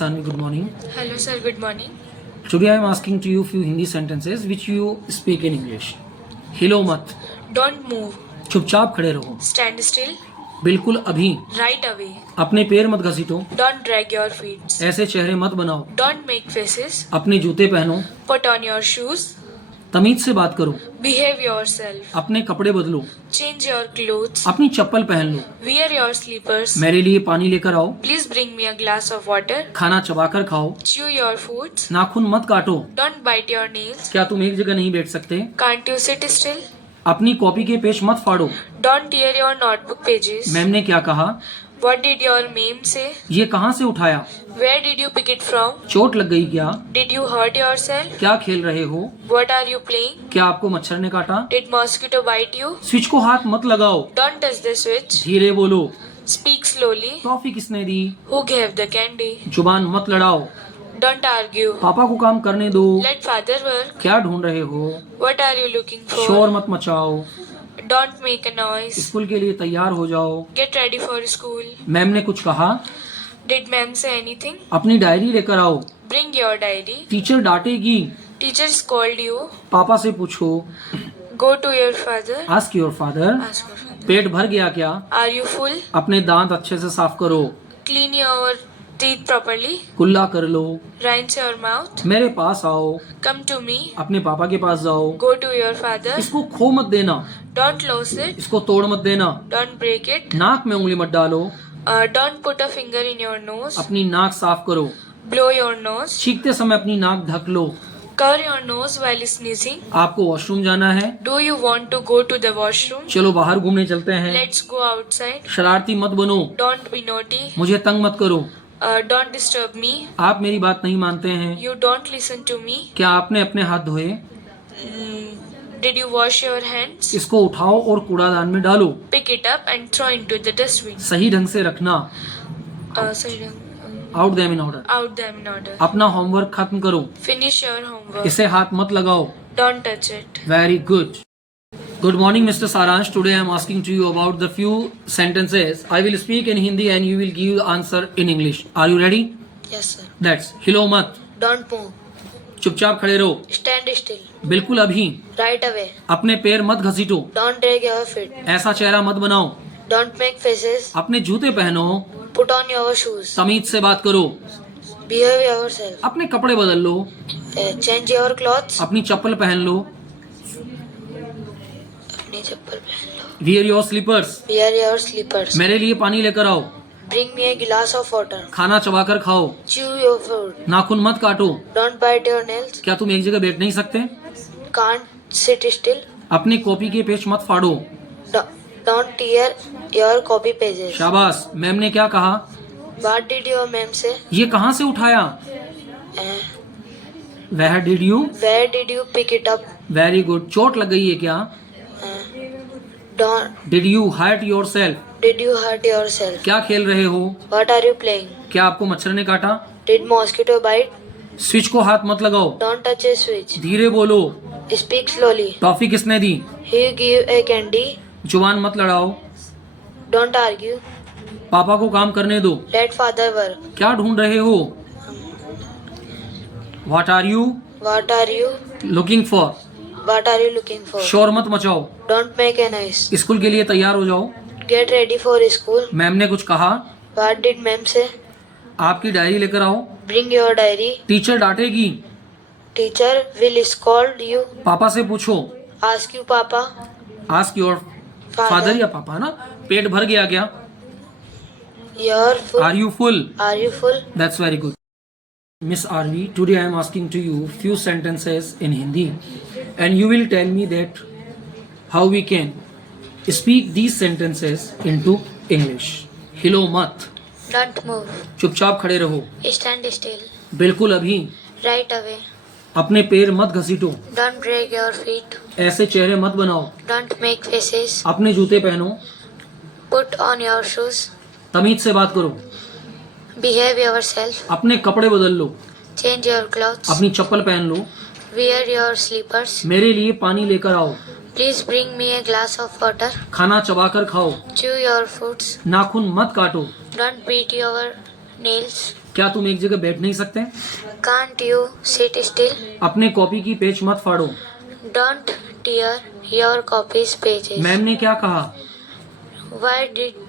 Sanvi, good morning. Hello sir, good morning. Today I am asking to you few Hindi sentences which you speak in English. हिलो मत, Don't move. चुपचाप खड़े रहो, Stand still. बिल्कुल अभी, Right away. अपने पैर मत घसीटो, Don't drag your feet. ऐसे चेहरे मत बनाओ, Don't make faces. अपने जूते पहनो, Put on your shoes. तमीज से बात करो, Behave yourself. अपने कपड़े बदलो, Change your clothes. अपनी चप्पल पहन लो, Wear your slippers. मेरे लिए पानी लेकर आओ, Please bring me a glass of water. खाना चबाकर खाओ, Chew your foods. नाखून मत काटो, Don't bite your nails. क्या तुम एक जगह नहीं बैठ सकते? Can't you sit still? अपनी कॉपी के पेज मत फाड़ो, Don't tear your notebook pages. Ma'am ने क्या कहा? What did your ma'am say? ये कहाँ से उठाया? Where did you pick it from? चोट लग गई क्या? Did you hurt yourself? क्या खेल रहे हो? What are you playing? क्या आपको मच्छर ने काटा? Did mosquito bite you? Switch को हाथ मत लगाओ, Don't touch the switch. धीरे बोलो, Speak slowly. टॉफी किसने दी? Who gave the candy? जुबान मत लड़ाओ, Don't argue. पापा को काम करने दो, Let father work. क्या ढूंढ रहे हो? What are you looking शोर for? मत मचाओ, Don't make a noise. School के लिए तैयार हो जाओ, Get ready for school. Ma'am ने कुछ कहा? Did ma'am say anything? अपनी डायरी लेकर आओ, Bring your diary. टीचर डांटेगी, Teacher scold you. पापा से पूछो, Go to your father. Ask your father, Ask your father. पेट भर गया क्या? Are you full? अपने दांत अच्छे से साफ करो, Clean your teeth properly. कुल्ला कर लो, Rinse your mouth. मेरे पास आओ, Come to me. अपने पापा के पास जाओ, Go to your father. इसको खो मत देना, Don't lose it. इसको तोड़ मत देना, Don't break it. नाक में उंगली मत डालो, Don't put a finger in your nose. अपनी नाक साफ करो, Blow your nose. छींकते समय अपनी नाक ढक लो। Cover your nose while sneezing. आपको वॉशरूम जाना है? Do you want to go to the washroom? चलो बाहर घूमने चलते हैं। Let's go outside. शरारती मत बनो, Don't be naughty. मुझे तंग मत करो, Don't disturb me. आप मेरी बात नहीं मानते हैं। You don't listen to me. क्या आपने अपने हाथ धोए? Did you wash your hands? इसको उठाओ और कूड़ादान में डालो, Pick it up and throw into the dustbin. सही ढंग से रखना, Sorry, out them in order. out them in order. अपना होमवर्क खत्म करो, Finish your homework. इसे हाथ मत लगाओ। Don't touch it. Very good. Good morning, Mr. Saransh. Today I am asking to you about the few sentences. I will speak in Hindi and you will give answer in English. Are you ready? Yes, sir. That's हिलो मत, Don't move. चुपचाप खड़े रहो, Stand still. बिल्कुल अभी, Right away. अपने पैर मत घसीटो, Don't drag your feet. ऐसा चेहरा मत बनाओ, Don't make faces. अपने जूते पहनो, Put on your shoes. तमीज से बात करो, Behave yourself. अपने कपड़े बदल लो, Change your clothes. अपनी चप्पल पहन लो, अपनी चप्पल पहन लो. Wear your slippers, Wear your slippers. मेरे लिए पानी लेकर आओ, Bring me a glass of water. खाना चबाकर खाओ, Chew your food. नाखून मत काटो, Don't bite your nails. क्या तुम एक जगह बैठ नहीं सकते? Can't sit still. अपनी कॉपी के पेज मत फाड़ो, Don't tear your copy pages. शाबाश। मैम ने क्या कहा? What did your ma'am say? ये कहाँ से उठाया? Where did you? Where did you pick it up? Very good. चोट लग गई है क्या? Don't. Did you hurt yourself? Did you hurt yourself? क्या खेल रहे हो? What are you playing? क्या आपको मच्छर ने काटा? Did mosquito bite? स्विच को हाथ मत लगाओ, Don't touch a switch. धीरे बोलो, Speak slowly. टॉफी किसने दी? He give a candy. जुबान मत लड़ाओ, Don't argue. पापा को काम करने दो, Let father work. क्या ढूंढ रहे हो? What are you What are you? Looking for? What are you looking for? शोर मत मचाओ, Don't make a noise. School के लिए तैयार हो जाओ, Get ready for school. Ma'am ने कुछ कहा? What did ma'am say? आपकी डायरी लेकर आओ, Bring your diary. टीचर डांटेगी, Teacher will scold you. पापा से पूछो, Ask you papa. Ask your father या पापा ना। पेट भर गया क्या? You're full. Are you full? Are you full? That's very good. Miss Arvi, today I am asking to you few sentences in Hindi and you will tell me that how we can speak these sentences into English. हिलो मत, Don't move. चुपचाप खड़े रहो, Stand still. बिल्कुल अभी, Right away. अपने पैर मत घसीटो, Don't drag your feet. ऐसे चेहरे मत बनाओ, Don't make faces. अपने जूते पहनो, Put on your shoes. तमीज से बात करो, Behave yourself. अपने कपड़े बदल लो, Change your clothes. अपनी चप्पल पहन लो, Wear your slippers. मेरे लिए पानी लेकर आओ, Please bring me a glass of water. खाना चबाकर खाओ, Chew your foods. नाखून मत काटो, Don't beat your nails. क्या तुम एक जगह बैठ नहीं सकते? Can't you sit still? अपने कॉपी की पेज मत फाड़ो। Don't tear your copy's pages. Ma'am ने क्या कहा? Why did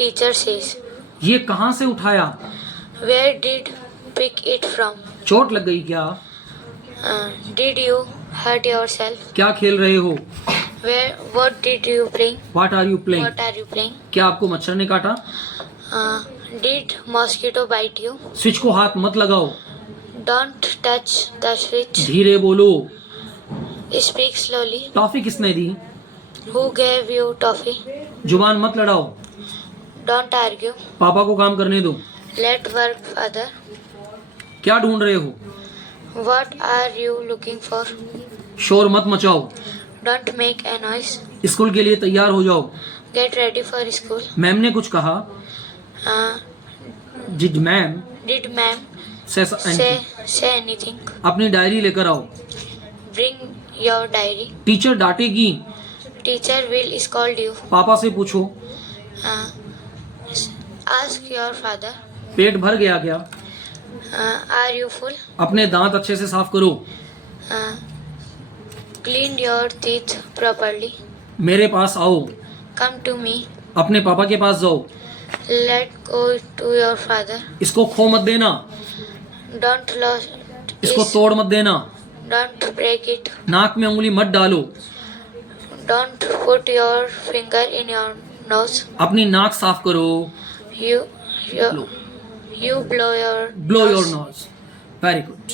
teacher says? ये कहाँ से उठाया? Where did pick it from? चोट लग गई क्या? Did you hurt yourself? क्या खेल रहे हो? What did you bring? What are you playing? What are you playing? क्या आपको मच्छर ने काटा? Did mosquito bite you? Switch को हाथ मत लगाओ। Don't touch the switch. धीरे बोलो। Speak slowly. टॉफी किसने दी? Who gave you toffee? जुबान मत लड़ाओ। Don't argue. पापा को काम करने दो। Let work father. क्या ढूंढ रहे हो? What are you looking for? शोर मत मचाओ। Don't make a noise. School के लिए तैयार हो जाओ। Get ready for school. Ma'am ने कुछ कहा? Did ma'am Did ma'am say anything? अपनी डायरी लेकर आओ। Bring your diary. टीचर डांटेगी। Teacher will scold you. पापा से पूछो। Ask your father. पेट भर गया क्या? Are you full? अपने दांत अच्छे से साफ करो। Clean your teeth properly. मेरे पास आओ। Come to me. अपने पापा के पास जाओ। Let go to your father. इसको खो मत देना। Don't lose. इसको तोड़ मत देना। Don't break it. नाक में उंगली मत डालो। Don't put your finger in your nose. अपनी नाक साफ करो। You blow your nose. Very good.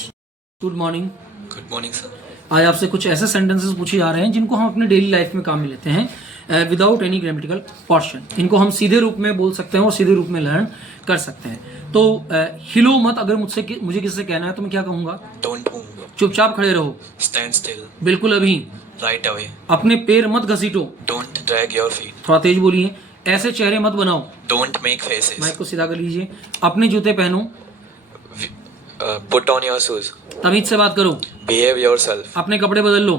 Good morning. Good morning sir. आज आपसे कुछ ऐसे सेंटेंसेस पूछे जा रहे हैं जिनको हम अपने डेली लाइफ में काम में लेते हैं विदाउट एनी ग्रामेटिकल पोर्शन। इनको हम सीधे रूप में बोल सकते हैं और सीधे रूप में लर्न कर सकते हैं। तो हिलो मत अगर मुझे किससे कहना है तो मैं क्या कहूँगा? Don't move. चुपचाप खड़े रहो। Stand still. बिल्कुल अभी। Right away. अपने पैर मत घसीटो। Don't drag your feet. थोड़ा तेज बोलिए। ऐसे चेहरे मत बनाओ। Don't make faces. माइक को सीधा कर लीजिए। अपने जूते पहनो। Put on your shoes. तमीज से बात करो। Behave yourself. अपने कपड़े बदल लो।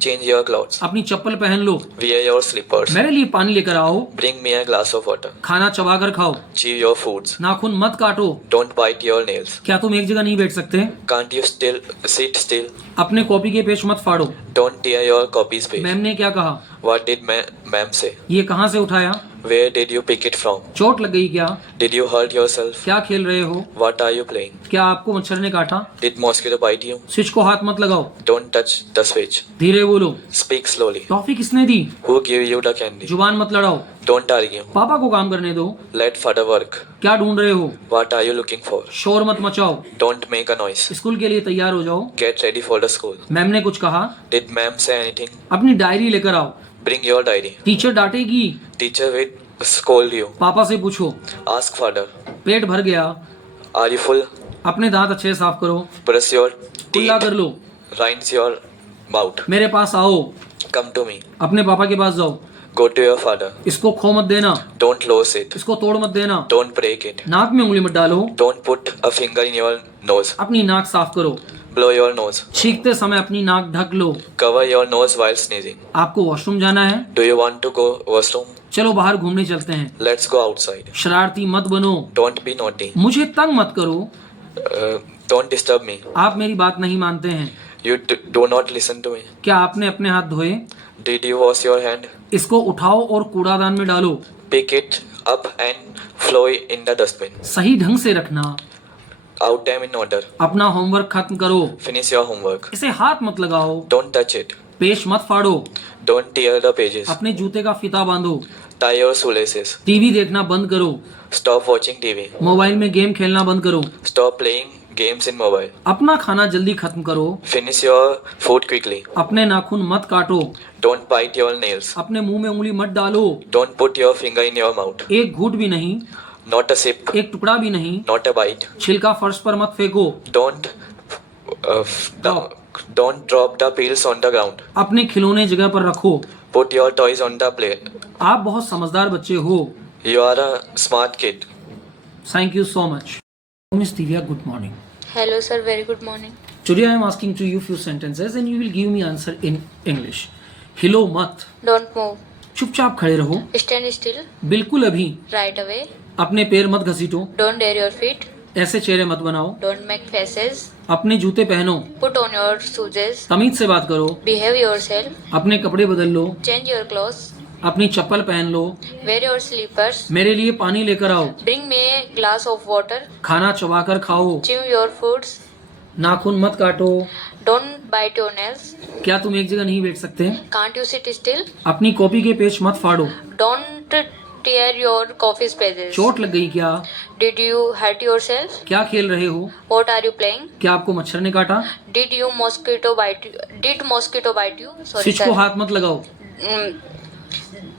Change your clothes. अपनी चप्पल पहन लो। Wear your slippers. मेरे लिए पानी लेकर आओ। Bring me a glass of water. खाना चबा कर खाओ। Chew your foods. नाखून मत काटो। Don't bite your nails. क्या तुम एक जगह नहीं बैठ सकते? Can't you still sit still. अपने कॉपी के पेज मत फाड़ो। Don't tear your copy's page. Ma'am ने क्या कहा? व्हाट डिड मैम से? ये कहाँ से उठाया? Where did you pick it from? चोट लग गई क्या? Did you hurt yourself? क्या खेल रहे हो? What are you playing? क्या आपको मच्छर ने काटा? Did mosquito bite you? Switch को हाथ मत लगाओ। Don't touch the switch. धीरे बोलो। Speak slowly. टॉफी किसने दी? Who gave you the candy? जुबान मत लड़ाओ। Don't argue. पापा को काम करने दो। Let father work. क्या ढूंढ रहे हो? What are you looking for? शोर मत मचाओ। Don't make a noise. School के लिए तैयार हो जाओ। Get ready for the school. Ma'am ने कुछ कहा? Did ma'am say anything? अपनी डायरी लेकर आओ। Bring your diary. टीचर डांटेगी। Teacher will scold you. पापा से पूछो। Ask father. पेट भर गया। Are you full? अपने दांत अच्छे से साफ करो। Brush your कुल्ला teeth. कर लो। Rinse your mouth. मेरे पास आओ। Come to me. अपने पापा के पास जाओ। Go to your father. इसको खो मत देना। Don't lose it. इसको तोड़ मत देना। Don't break it. नाक में उंगली मत डालो। Don't put a finger in your nose. अपनी नाक साफ करो। Blow your nose. छींकते समय अपनी नाक ढक लो। Cover your nose while sneezing. आपको वॉशरूम जाना है? Do you want to go washroom? चलो बाहर घूमने चलते हैं। Let's go outside. शरारती मत बनो। Don't be naughty. मुझे तंग मत करो। Don't disturb me. आप मेरी बात नहीं मानते हैं। You do not listen to me. क्या आपने अपने हाथ धोए? Did you wash your hand? इसको उठाओ और कूड़ादान में डालो। Pick it up and throw it in the dustbin. सही ढंग से रखना। Out them in order. अपना होमवर्क खत्म करो। Finish your homework. इसे हाथ मत लगाओ। Don't touch it. पेज मत फाड़ो। Don't tear the pages. अपने जूते का फीता बांधो। Tie your shoelaces. टीवी देखना बंद करो। Stop watching TV. मोबाइल में गेम खेलना बंद करो। Stop playing games in mobile. अपना खाना जल्दी खत्म करो। Finish your food quickly. अपने नाखून मत काटो। Don't bite your nails. अपने मुंह में उंगली मत डालो। Don't put your finger in your mouth. एक घूंट भी नहीं। Not a sip. एक टुकड़ा भी नहीं। Not a bite. छिलका फर्श पर मत फेंको। Don't drop the peels on the ground. अपने खिलौने जगह पर रखो। Put your toys on the plate. आप बहुत समझदार बच्चे हो। You are a smart kid. Thank you so much. Miss Divya, good morning. Hello sir, very good morning. Today I am asking to you few sentences and you will give me answer in English. हिलो मत। Don't move. चुपचाप खड़े रहो। Stand still. बिल्कुल अभी। Right away. अपने पैर मत घसीटो। Don't dare your feet. ऐसे चेहरे मत बनाओ, Don't make faces. अपने जूते पहनो, Put on your shoes. तमीज से बात करो, Behave yourself. अपने कपड़े बदल लो, Change your clothes. अपनी चप्पल पहन लो, Wear your slippers. मेरे लिए पानी लेकर आओ, Bring me a glass of water. खाना चबाकर खाओ, Chew your foods. नाखून मत काटो। Don't bite your nails. क्या तुम एक जगह नहीं बैठ सकते? Can't you sit still? अपनी कॉपी के पेज मत फाड़ो। Don't tear your coffee's pages. चोट लग गई क्या? Did you hurt yourself? क्या खेल रहे हो? What are you playing? क्या आपको मच्छर ने काटा? Did mosquito bite you? Sorry, switch sir. को हाथ मत लगाओ। Mm,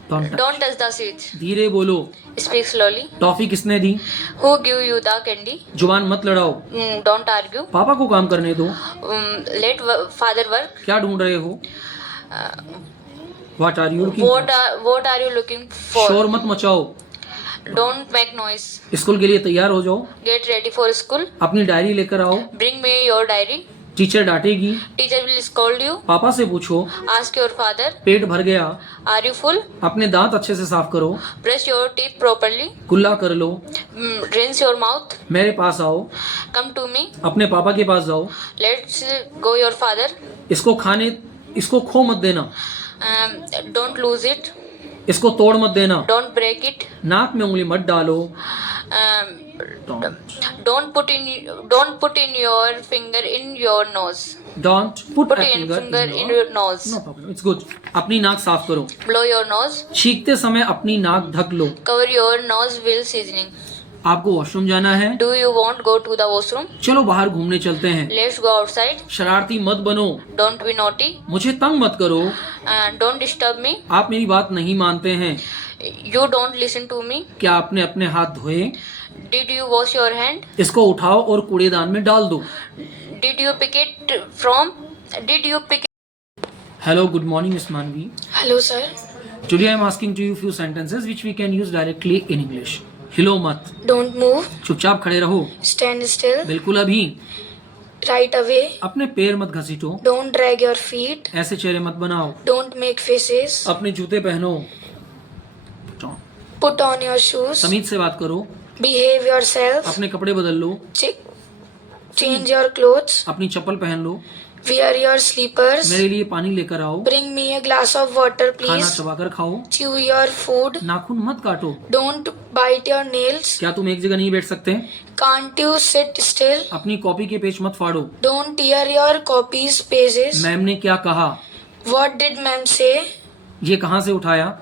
Don't touch. don't touch the switch. धीरे बोलो। Speak slowly. टॉफी किसने दी? Who give you the candy? जुबान मत लड़ाओ। Don't argue. पापा को काम करने दो। Let father work. क्या ढूंढ रहे हो? What are you looking What for? are you looking for? शोर मत मचाओ। Don't make noise. स्कूल के लिए तैयार हो जाओ। Get ready for school. अपनी डायरी लेकर आओ। Bring me your diary. Teacher डांटेगी। Teacher will scold you. पापा से पूछो। Ask your father. पेट भर गया। Are you full? अपने दांत अच्छे से साफ करो। Brush your teeth properly. कुल्ला कर लो। Rinse your mouth. मेरे पास आओ। Come to me. अपने पापा के पास जाओ। Let's go your father. इसको खो मत देना। Don't lose it. इसको तोड़ मत देना। Don't break it. नाक में उंगली मत डालो। Don't put in your finger in your nose. Don't put Put a in finger finger in in your... your nose. No problem. It's good. अपनी नाक साफ करो। Blow your nose. छींकते समय अपनी नाक ढक लो। Cover your nose while seasoning. आपको वॉशरूम जाना है? Do you want go to the washroom? चलो बाहर घूमने चलते हैं। Let's go outside. शरारती मत बनो। Don't be naughty. मुझे तंग मत करो। Don't disturb me. आप मेरी बात नहीं मानते हैं। You don't listen to me. क्या आपने अपने हाथ धोए? Did you wash your hand? इसको उठाओ और कूड़ेदान में डाल दो। Did you pick it? Hello, good morning, Miss Manvi. Hello, sir. Today I am asking to you few sentences which we can use directly in English. हिलो मत। Don't move. चुपचाप खड़े रहो। Stand still. बिल्कुल अभी। Right away. अपने पैर मत घसीटो। Don't drag your feet. ऐसे चेहरे मत बनाओ। Don't make faces. अपने जूते पहनो। Put on your shoes. तमीज से बात करो। Behave yourself. अपने कपड़े बदल लो। Change your clothes. अपनी चप्पल पहन लो। Wear your slippers. मेरे लिए पानी लेकर आओ। Bring me a glass of water, खाना please. चबाकर खाओ। Chew your food. नाखून मत काटो। Don't bite your nails. क्या तुम एक जगह नहीं बैठ सकते? Can't you sit still? अपनी कॉपी के पेज मत फाड़ो। Don't tear your copy's pages. Ma'am ने क्या कहा? What did ma'am say? ये कहाँ से उठाया?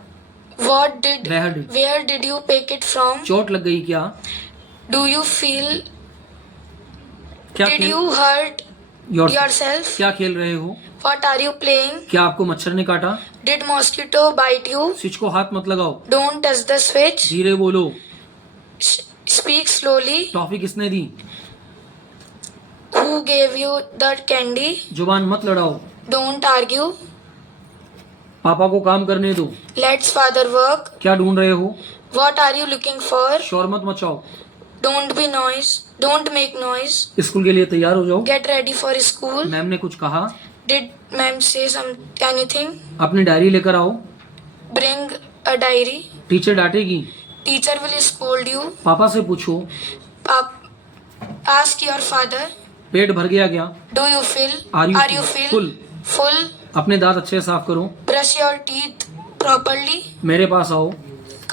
Where did you pick it from? चोट लग गई क्या? Do you feel? क्या Did खेल you hurt yourself? yourself? क्या खेल रहे हो? What are you playing? क्या आपको मच्छर ने काटा? Did mosquito bite you? Switch को हाथ मत लगाओ। Don't touch the switch. धीरे बोलो। Speak slowly. टॉफी किसने दी? Who gave you the candy? जुबान मत लड़ाओ। Don't argue. पापा को काम करने दो। Let's father work. क्या ढूंढ रहे हो? What are you looking for? शोर मत मचाओ। Don't make noise. स्कूल के लिए तैयार हो जाओ। Get ready for school. Ma'am ने कुछ कहा? Did ma'am say anything? अपनी डायरी लेकर आओ। Bring a diary. टीचर डांटेगी। Teacher will scold you. पापा से पूछो। Ask your father. पेट भर गया क्या? Do you feel? Are you full? Full. अपने दांत अच्छे से साफ करो। Brush your teeth properly. मेरे पास आओ।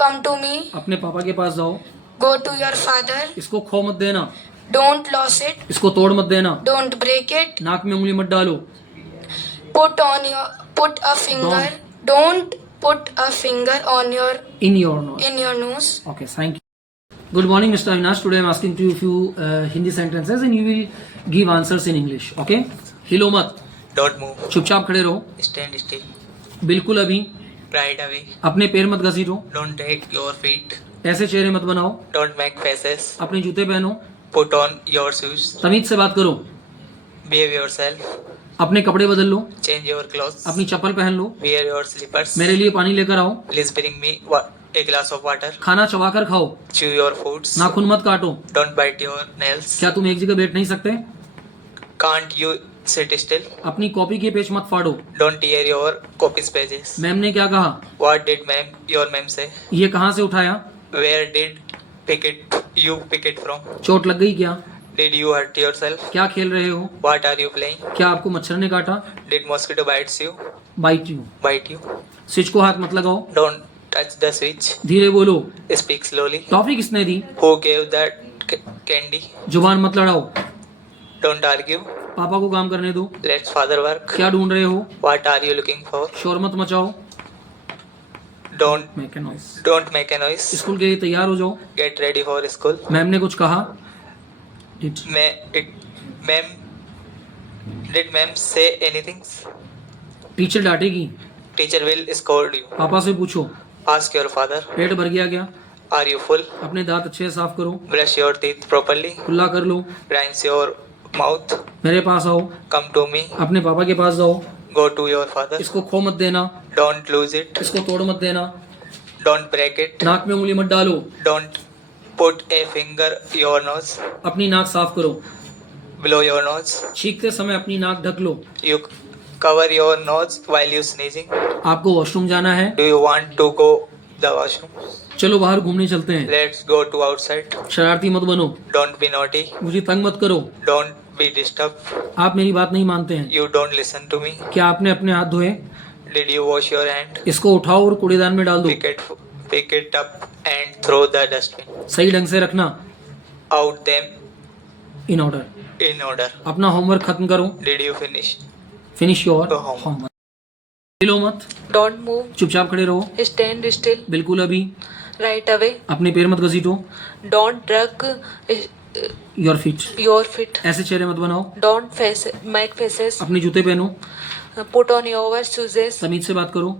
Come to me. अपने पापा के पास जाओ। Go to your father. इसको खो मत देना। Don't lose it. इसको तोड़ मत देना। Don't break it. नाक में उंगली मत डालो। Put a finger. Don't put a finger on your In your nose. in your nose. Okay, thank you. Good morning, Mr. Avinash. Today I am asking to you few Hindi sentences and you will give answers in English. Okay? हिलो मत। Don't move. चुपचाप खड़े रहो। Stand still. बिल्कुल अभी। Right away. अपने पैर मत घसीटो। Don't drag your feet. ऐसे चेहरे मत बनाओ। Don't make faces. अपने जूते पहनो। Put on your shoes. तमीज से बात करो। Behave yourself. अपने कपड़े बदल लो। Change your clothes. अपनी चप्पल पहन लो। Wear your slippers. मेरे लिए पानी लेकर आओ। Please bring me a glass of water. खाना चबाकर खाओ। Chew your foods. नाखून मत काटो। Don't bite your nails. क्या तुम एक जगह बैठ नहीं सकते? Can't you sit still? अपनी कॉपी के पेज मत फाड़ो। Don't tear your copy's pages. Ma'am ने क्या कहा? What did your ma'am say? ये कहाँ से उठाया? Where did pick it you pick it from? चोट लग गई क्या? Did you hurt yourself? क्या खेल रहे हो? What are you playing? क्या आपको मच्छर ने काटा? Did mosquito bites you? Bite you. Bite you? Switch को हाथ मत लगाओ। Don't touch the switch. धीरे बोलो। Speak slowly. टॉफी किसने दी? Who gave that candy? जुबान मत लड़ाओ। Don't argue. पापा को काम करने दो। Let's father work. क्या ढूंढ रहे हो? What are you looking for? शोर मत मचाओ। Don't make a noise. don't make a noise. School के लिए तैयार हो जाओ। Get ready for school. Ma'am ने कुछ कहा? Did- Ma'am, did ma'am say anything? Teacher डांटेगी। Teacher will scold you. पापा से पूछो। Ask your father. पेट भर गया क्या? Are you full? अपने दांत अच्छे से साफ करो। Brush your teeth properly. खुला कर लो। Rinse your mouth. मेरे पास आओ। Come to me. अपने पापा के पास जाओ। Go to your father. इसको खो मत देना। Don't lose it. इसको तोड़ मत देना। Don't break it. नाक में उंगली मत डालो। Don't put a finger your nose. अपनी नाक साफ करो। Blow your nose. छींकते समय अपनी नाक ढक लो। You cover your nose while you sneezing. आपको वॉशरूम जाना है? Do you want to go the washroom? चलो बाहर घूमने चलते हैं। Let's go to outside. शरारती मत बनो। Don't be naughty. मुझे तंग मत करो। Don't be disturbed. आप मेरी बात नहीं मानते हैं। You don't listen to me. क्या आपने अपने हाथ धोए? Did you wash your hand? इसको उठाओ और कूड़ेदान में डाल दो। Pick it up and throw the dustbin. सही ढंग से रखना। Out them in order. in order. अपना होमवर्क खत्म करो। Did you finish? Finish your The homework. Homework. हिलो मत। Don't move. चुपचाप खड़े रहो। Stand still. बिल्कुल अभी। Right away. अपने पैर मत घसीटो। Don't drag your feet. your feet. ऐसे चेहरे मत बनाओ। Don't make faces. अपने जूते पहनो। Put on your shoes. तमीज से बात करो।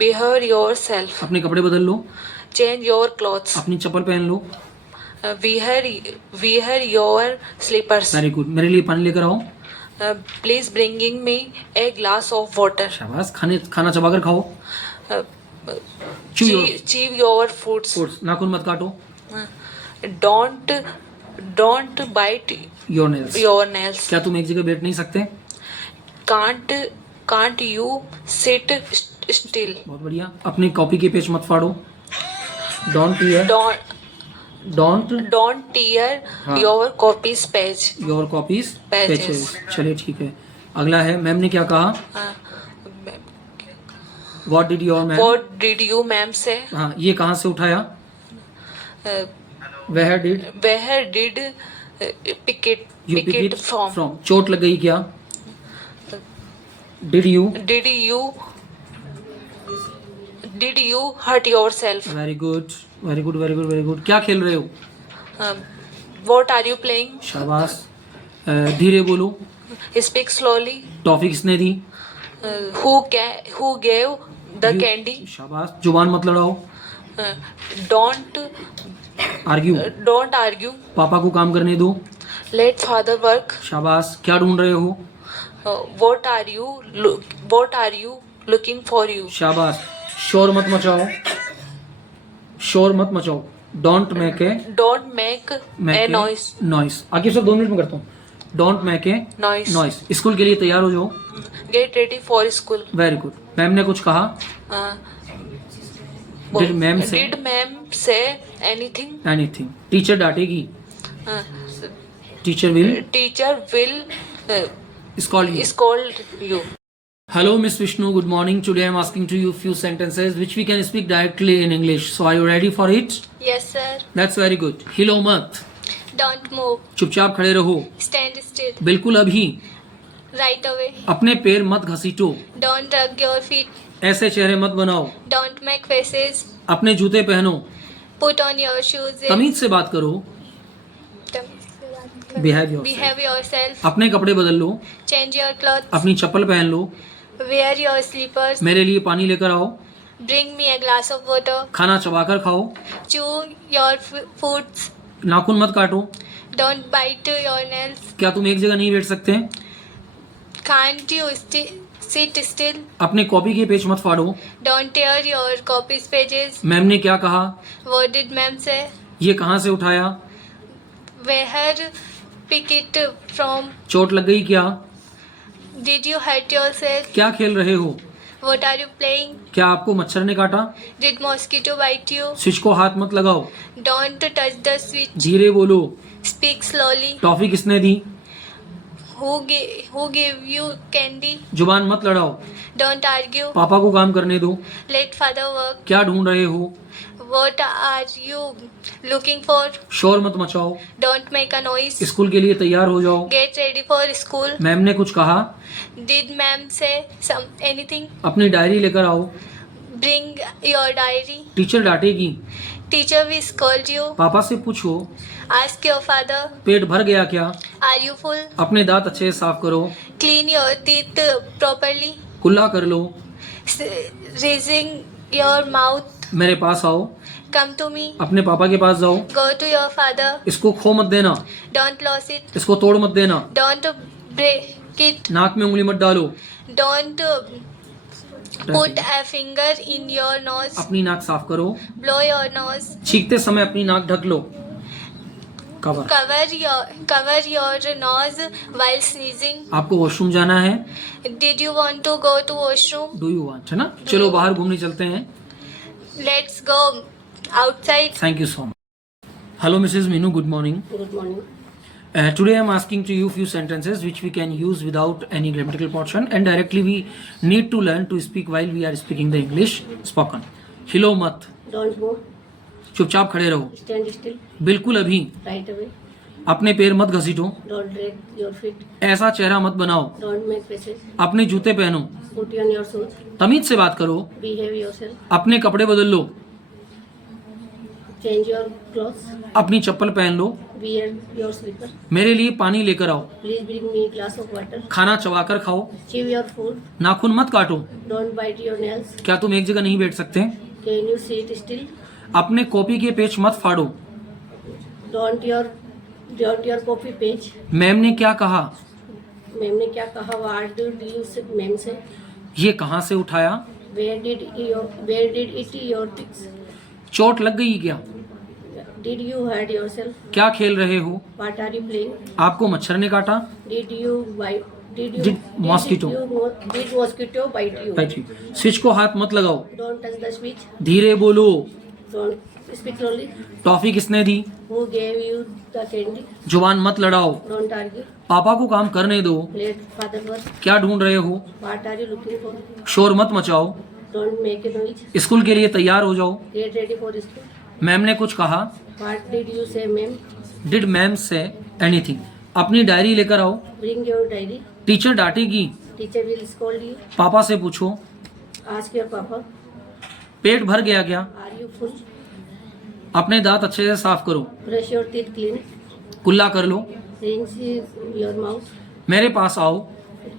Behave yourself. अपने कपड़े बदल लो। Change your clothes. अपनी चप्पल पहन लो। Wear your slippers. Very good. मेरे लिए पानी लेकर आओ। Please bringing me a glass of water. शाबाश। खाना चबा कर खाओ। Chew your foods. नाखून मत काटो। Don't bite your nails. your nails. क्या तुम एक जगह बैठ नहीं सकते? Can't you sit still? बहुत बढ़िया। अपनी कॉपी के पेज मत फाड़ो। Don't tear. Don't tear हाँ। your copy's page. Your copy's Pages. Pages. चलिए ठीक है। अगला है मैम ने क्या कहा? What did your ma'am? What did you ma'am say? हाँ, ये कहाँ से उठाया? Where did Where did pick you it pick it from? From? चोट लग गई क्या? Did you hurt yourself? Very good very good very good very good. क्या खेल रहे हो? What are you playing? शाबाश। धीरे बोलो। Speak slowly. टॉफी किसने दी? Who gave the candy? शाबाश। जुबान मत लड़ाओ। Don't argue. पापा को काम करने दो। let father work. शाबाश। क्या ढूंढ रहे हो? What are you looking for you? शाबाश। शोर मत मचाओ। Don't make a noise. Noise. आगे सब 2 मिनट में करता हूँ। Don't make a Noise. Noise. School के लिए तैयार हो जाओ। Get ready for school. Very good. Ma'am ने कुछ कहा? Did ma'am say Did ma'am say anything? Anything? Teacher डांटेगी। Uh, teacher will Teacher will scold you. scold you. Hello, Miss Vishnu. Good morning. Today I'm asking to you few sentences which we can speak directly in English. So are you ready for it? Yes, sir. That's very good. हिलो मत। Don't move. चुपचाप खड़े रहो। Stand still. बिल्कुल अभी। Right away. अपने पैर मत घसीटो। Don't drag your feet. ऐसे चेहरे मत बनाओ। Don't make faces. अपने जूते पहनो। Put on your shoes. तमीज से बात करो। Behave yourself. अपने कपड़े बदल लो। Change your clothes. अपनी चप्पल पहन लो। Wear your slippers. मेरे लिए पानी लेकर आओ। Bring me a glass of water. खाना चबाकर खाओ। Chew your foods. नाखून मत काटो। Don't bite your nails. क्या तुम एक जगह नहीं बैठ सकते? Can't you sit still? अपने कॉपी के पेज मत फाड़ो। Don't tear your copy's pages. Ma'am ने क्या कहा? What did ma'am say? ये कहाँ से उठाया? Where pick it from? चोट लग गई क्या? Did you hurt yourself? क्या खेल रहे हो? What are you playing? क्या आपको मच्छर ने काटा? Did mosquito bite you? Switch को हाथ मत लगाओ, Don't touch the switch. धीरे बोलो. Speak slowly. टॉफी किसने दी? Who gave you candy? जुबान मत लड़ाओ. Don't argue. पापा को काम करने दो. Let father work. क्या ढूंढ रहे हो? What are you looking for? शोर मत मचाओ. Don't make a noise. School के लिए तैयार हो जाओ. Get ready for school. Ma'am ने कुछ कहा? Did ma'am say anything? अपनी डायरी लेकर आओ. Bring your diary. टीचर डांटेगी. Teacher will scold you. पापा से पूछो. Ask your father. पेट भर गया क्या? Are you full? अपने दांत अच्छे से साफ करो. Clean your teeth properly. कुल्ला कर लो. Raising your mouth. मेरे पास आओ. Come to me. अपने पापा के पास जाओ. Go to your father. इसको खो मत देना. Don't lose it. इसको तोड़ मत देना. Don't break it. नाक में उंगली मत डालो. Don't put a finger in your nose. अपनी नाक साफ करो. Blow your nose. छींकते समय अपनी नाक ढक लो. Cover. Cover your nose while sneezing. आपको वॉशरूम जाना है? Did you want to go to washroom? Do you want, है ना? चलो बाहर घूमने चलते हैं. Let's go outside. Thank you so much. Hello, Mrs. Minu. Good morning. Good morning. Today I am asking to you few sentences which we can use without any grammatical portion, and directly we need to learn to speak while we are speaking the English spoken. हिलो मत. Don't move. चुपचाप खड़े रहो. Stand still. बिल्कुल अभी. Right away. अपने पैर मत घसीटो. Don't drag your feet. ऐसा चेहरा मत बनाओ. Don't make faces. अपने जूते पहनो. Put on your shoes. तमीज से बात करो. Behave yourself. अपने कपड़े बदल लो. Change your clothes. अपनी चप्पल पहन लो. Wear your slipper. मेरे लिए पानी लेकर आओ. Please bring me a glass of water. खाना चबाकर खाओ. Chew your food. नाखून मत काटो. Don't bite your nails. क्या तुम एक जगह नहीं बैठ सकते? Can you sit still? अपने कॉपी के पेज मत फाड़ो. Don't your copy page. Ma'am ने क्या कहा? मैम ने क्या कहा? What did you say? Ma'am से. ये कहाँ से उठाया? Where did it your things? चोट लग गई क्या? Did you hurt yourself? क्या खेल रहे हो? What are you playing? आपको मच्छर ने काटा? Did mosquito bite you? बैठ रही. स्विच को हाथ मत लगाओ. Don't touch the switch. धीरे बोलो. Don't speak slowly. टॉफी किसने दी? Who gave you the candy? जुबान मत लड़ाओ. Don't argue. पापा को काम करने दो. Let father work. क्या ढूंढ रहे हो? What are you looking for? शोर मत मचाओ. Don't make a noise. School के लिए तैयार हो जाओ. Get ready for school. Ma'am ने कुछ कहा? What did you say, ma'am? Did ma'am say anything? अपनी डायरी लेकर आओ. Bring your diary. टीचर डांटेगी. Teacher will scold you. पापा से पूछो. Ask your papa. पेट भर गया क्या? Are you full? अपने दांत अच्छे से साफ करो. Brush your teeth clean. कुल्ला कर लो. Rinse your mouth. मेरे पास आओ.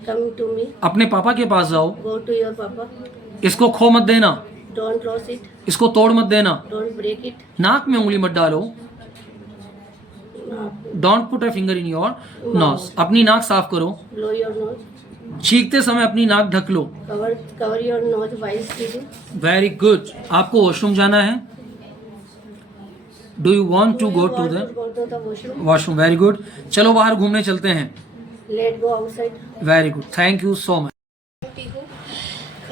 Come to me. अपने पापा के पास जाओ. Go to your papa. इसको खो मत देना. Don't lose it. इसको तोड़ मत देना. Don't break it. नाक में उंगली मत डालो. Don't put a finger in your nose. अपनी नाक साफ करो. Blow your nose. छींकते समय अपनी नाक ढक लो. Cover your nose while speaking. Very good. आपको वॉशरूम जाना है? Do you want to go to the Go to the washroom. Washroom? Very good. चलो बाहर घूमने चलते हैं. Let's go outside. वेरी गुड. Thank you so much.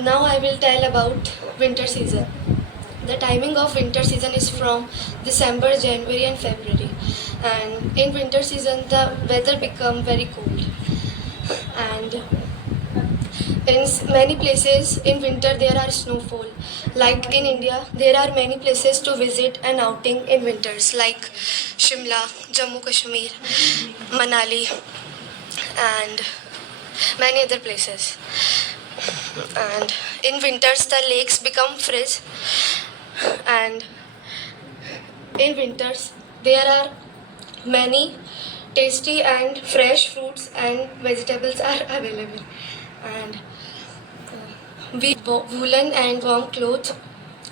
Now I will tell about winter season. The timing of winter season is from December, January and February. And in winter season the weather become very cold. And in many places in winter there are snowfall. Like in India there are many places to visit and outing in winters like Shimla, Jammu Kashmir, Manali and many other places. And in winters the lakes become fresh, and in winters there are many tasty and fresh fruits and vegetables are available. And we wear woolen and warm clothes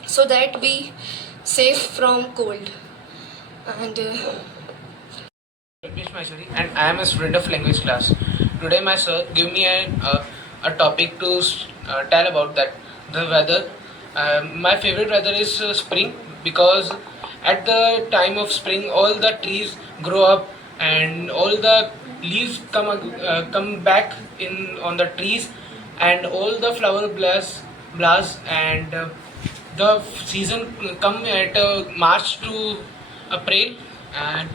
so that we safe from cold. And Ramesh Maheshwari, and I am a student of language class. Today my sir gave me a topic to tell about that the weather. My favorite weather is spring, because at the time of spring all the trees grow up and all the leaves come back in on the trees, and all the flower blast, and the season come at March to April, and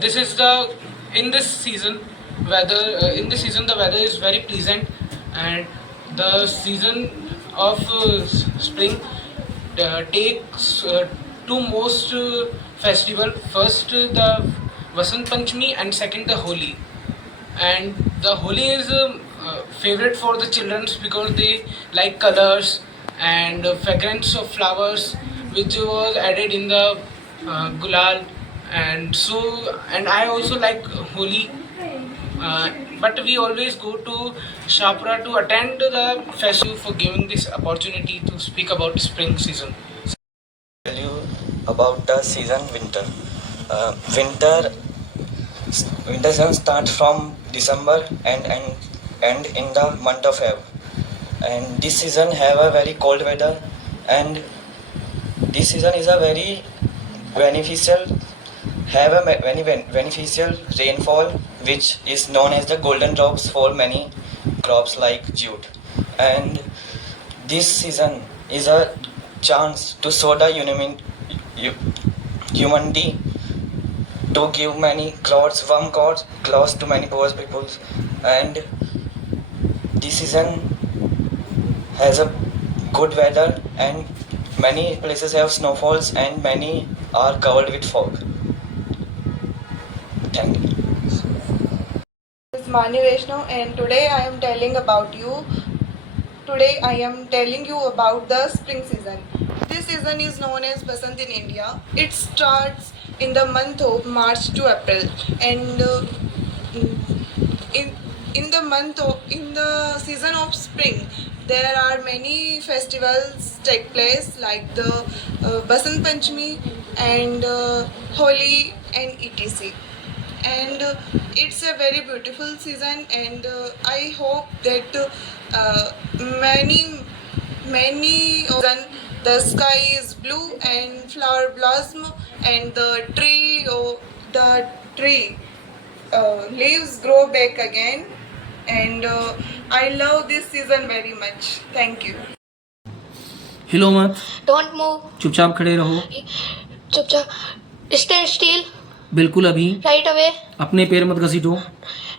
this is the in this season weather in this season the weather is very pleasant, and the season of spring takes two most festival. First the Vasant Panchami, and second the Holi. And the Holi is favorite for the children because they like colors and fragrance of flowers which was added in the gulal, and I also like Holi. But we always go to Shapura to attend the festival. For giving this opportunity to speak about spring season. Tell you about the season winter. Winter season starts from December and end in the month of Feb. And this season have a very cold weather, and this season is a very beneficial rainfall, which is known as the golden drops for many crops like jute. And this season is a chance to show the humanity, to give many warm clothes to many poor people. And this season has a good weather, and many places have snowfalls and many are covered with fog. Thank you. This is Mani Vaishnav, and today I am telling you about the spring season. This season is known as Basant in India. It starts in the month of March to April, and in the season of spring there are many festivals take place, like the Basant Panchami and Holi and etc. And it's a very beautiful season, and I hope that many the sky is blue and flower blossom, and the tree leaves grow back again, and I love this season very much. Thank you. हिलो मत, Don't move. चुपचाप खड़े रहो, Chupchap. Stand still. बिल्कुल अभी Right away. अपने पैर मत घसीटो,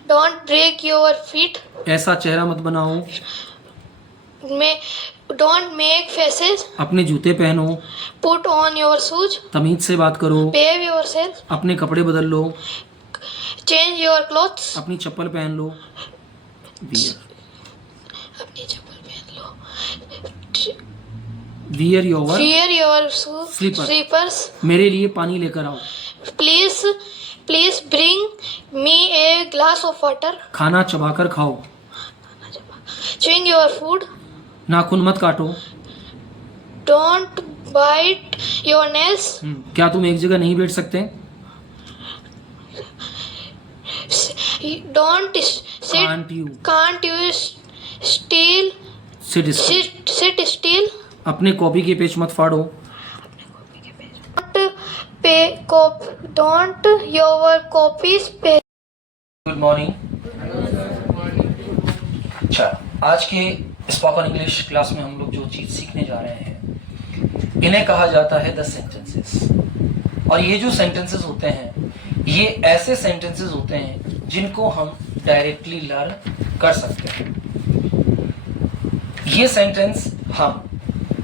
Don't break your feet. ऐसा चेहरा मत बनाओ, Don't make faces. अपने जूते पहनो, Put on your shoes. तमीज से बात करो, Behave yourself. अपने कपड़े बदल लो, Change your clothes. अपनी चप्पल पहन लो, अपनी चप्पल पहन लो. Wear your, Wear your slippers. मेरे लिए पानी लेकर आओ, Please bring me a glass of water. खाना चबाकर खाओ, Chewing your food. नाखून मत काटो, Don't bite your nails. क्या तुम एक जगह नहीं बैठ सकते? Don't sit. Can't you sit still? अपने कॉपी के पेज मत फाड़ो, Don't your copies pay. Good morning. अच्छा, आज के स्पोकन इंग्लिश क्लास में हम लोग जो चीज़ सीखने जा रहे हैं, इन्हें कहा जाता है द सेंटेंसेस। और ये जो सेंटेंसेस होते हैं, ये ऐसे सेंटेंसेस होते हैं जिनको हम डायरेक्टली लर्न कर सकते हैं। ये सेंटेंस हम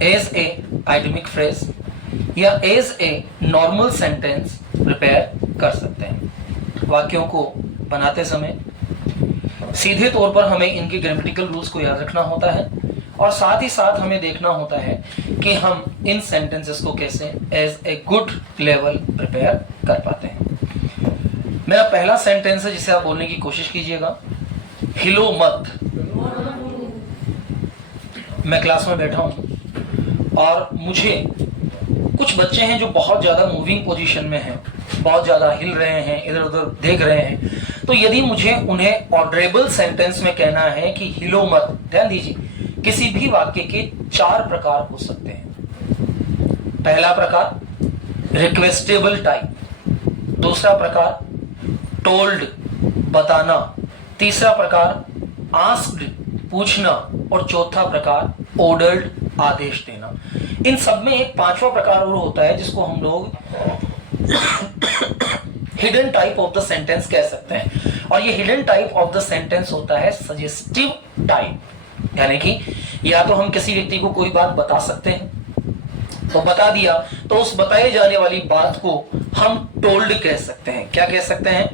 एज ए आइडमिक फ्रेज या as a normal sentence prepare कर सकते हैं। वाक्यों को बनाते समय सीधे तौर पर हमें इनके ग्रामेटिकल रूल्स को याद रखना होता है, और साथ ही साथ हमें देखना होता है कि हम इन सेंटेंसेस को कैसे as a good level prepare कर पाते हैं। मेरा पहला सेंटेंस है जिसे आप बोलने की कोशिश कीजिएगा, हिलो मत। मैं क्लास में बैठा हूं और मुझे कुछ बच्चे हैं जो बहुत ज़्यादा मूविंग पोजीशन में हैं, बहुत ज़्यादा हिल रहे हैं, इधर उधर देख रहे हैं। तो यदि मुझे उन्हें ऑर्डरेबल सेंटेंस में कहना है कि हिलो मत, ध्यान दीजिए, किसी भी वाक्य के 4 प्रकार हो सकते हैं। पहला प्रकार रिक्वेस्टेबल टाइप, दूसरा प्रकार टोल्ड बताना, तीसरा प्रकार आस्क्ड पूछना, और चौथा प्रकार ऑर्डर्ड आदेश देना। इन सब में एक पांचवा प्रकार और होता है जिसको हम लोग hidden type of the sentence कह सकते हैं, और ये hidden type of the sentence होता है सजेस्टिव टाइप। यानी कि या तो हम किसी व्यक्ति को कोई बात बता सकते हैं, तो बता दिया, तो उस बताई जाने वाली बात को हम टोल्ड कह सकते हैं। क्या कह सकते हैं?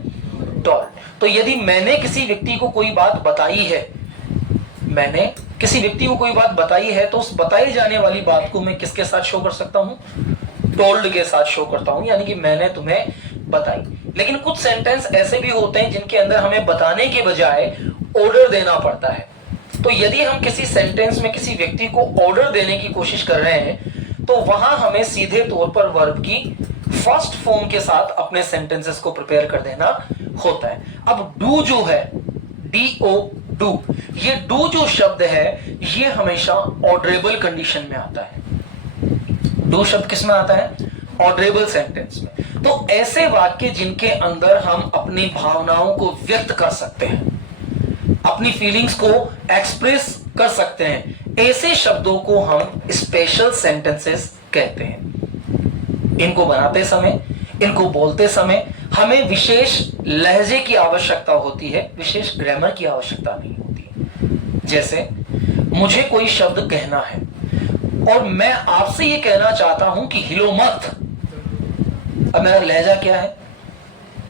टोल्ड। तो यदि मैंने किसी व्यक्ति को कोई बात बताई है, मैंने किसी व्यक्ति को कोई बात बताई है, तो उस बताई जाने वाली बात को मैं किसके साथ शो कर सकता हूं? टोल्ड के साथ शो करता हूं, यानी कि मैंने तुम्हें बताई। लेकिन कुछ सेंटेंस ऐसे भी होते हैं जिनके अंदर हमें बताने के बजाय ऑर्डर देना पड़ता है। तो यदि हम किसी सेंटेंस में किसी व्यक्ति को ऑर्डर देने की कोशिश कर रहे हैं, तो वहां हमें सीधे तौर पर वर्ब की फर्स्ट फॉर्म के साथ अपने सेंटेंसेस को प्रिपेयर कर देना होता है। अब डू जो है, DO डू, ये डू जो शब्द है ये हमेशा ऑर्डरेबल कंडीशन में आता है। डू शब्द किस में आता है? ऑर्डरेबल सेंटेंस में। तो ऐसे वाक्य जिनके अंदर हम अपनी भावनाओं को व्यक्त कर सकते हैं, अपनी फीलिंग्स को एक्सप्रेस कर सकते हैं, ऐसे शब्दों को हम स्पेशल सेंटेंसेस कहते हैं। इनको बनाते समय, इनको बोलते समय हमें विशेष लहजे की आवश्यकता होती है, विशेष ग्रामर की आवश्यकता नहीं होती है। जैसे मुझे कोई शब्द कहना है और मैं आपसे ये कहना चाहता हूं कि हिलो मत। अब मेरा लहजा क्या है?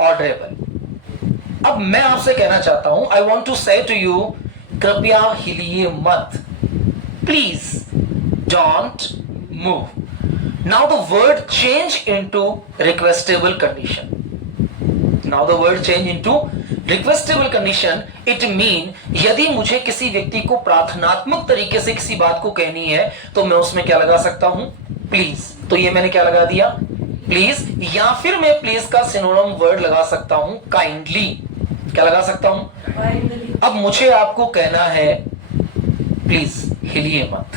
ऑर्डरेबल। अब मैं आपसे कहना चाहता हूं, I want to say to you, कृपया हिलिए मत, please don't move. Now the word change into requestable condition. Now the word change into requestable condition, it mean यदि मुझे किसी व्यक्ति को प्रार्थनात्मक तरीके से किसी बात को कहनी है, तो मैं उसमें क्या लगा सकता हूं? प्लीज। तो ये मैंने क्या लगा दिया? प्लीज। या फिर मैं प्लीज का सिनोनिम वर्ड लगा सकता हूं काइंडली। क्या लगा सकता हूं? अब मुझे आपको कहना है प्लीज हिलिए मत,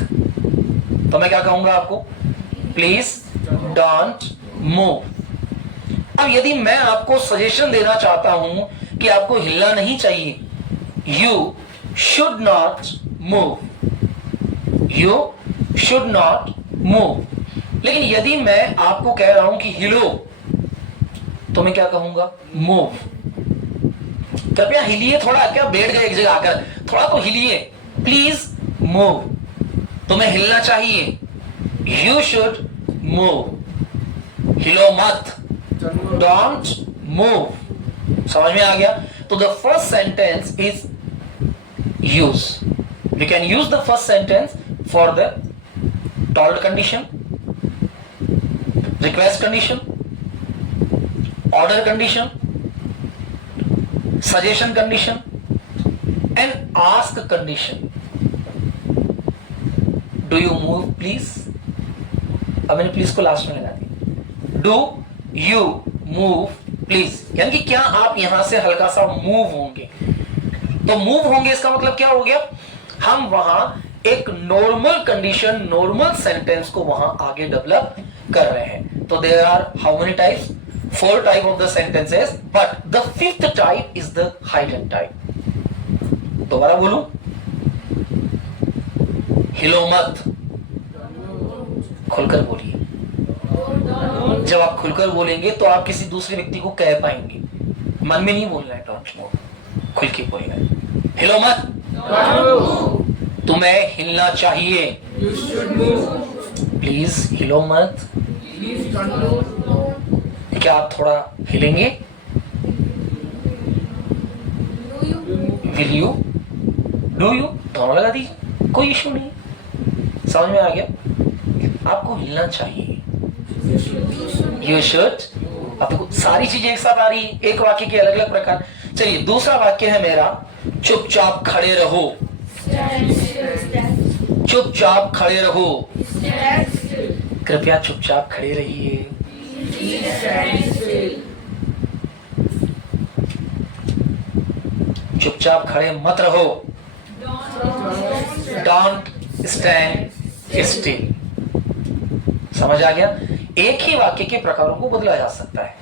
तो मैं क्या कहूंगा आपको? Please don't move. अब यदि मैं आपको सजेशन देना चाहता हूं कि आपको हिलना नहीं चाहिए, you should not move, you should not move. लेकिन यदि मैं आपको कह रहा हूं कि हिलो, तो मैं क्या कहूंगा? मूव। कृपया हिलिए थोड़ा, क्या बैठ गए एक जगह आकर, थोड़ा तो हिलिए, प्लीज मूव। तुम्हें हिलना चाहिए, यू शुड मूव, हिलो मत, डोंट मूव। समझ में आ गया? तो the first sentence is use, we can use the first sentence for the told condition, request condition, order condition, suggestion condition and ask condition. Do you move please? अब मैंने please को last में लगा दिया। डू यू मूव प्लीज, यानी कि क्या आप यहां से हल्का सा मूव होंगे? तो मूव होंगे इसका मतलब क्या हो गया? हम वहां एक नॉर्मल कंडीशन, नॉर्मल सेंटेंस को वहां आगे डेवलप कर रहे हैं। तो there are how many types? 4 type of the sentences, but the 5th type is the hidden type. दोबारा बोलूं, हिलो मत, खुलकर बोलिए। जब आप खुलकर बोलेंगे तो आप किसी दूसरे व्यक्ति को कह पाएंगे, मन में नहीं बोलना है, डोंट मूव, खुल के बोलना है। हिलो मत, तुम्हें हिलना चाहिए, प्लीज हिलो मत। क्या आप थोड़ा हिलेंगे? विल यू, डू यू, दोनों लगा दीजिए, कोई इश्यू नहीं। समझ में आ गया? आपको हिलना चाहिए, यू शुड। अब देखो सारी चीजें एक साथ आ रही है, एक वाक्य के अलग अलग प्रकार। चलिए दूसरा वाक्य है मेरा, चुपचाप खड़े रहो, चुपचाप खड़े रहो, कृपया चुपचाप खड़े रहिए। चुपचाप खड़े मत रहो, डोंट स्टैंड स्टिल। समझ आ गया? एक ही वाक्य के प्रकारों को बदला जा सकता है।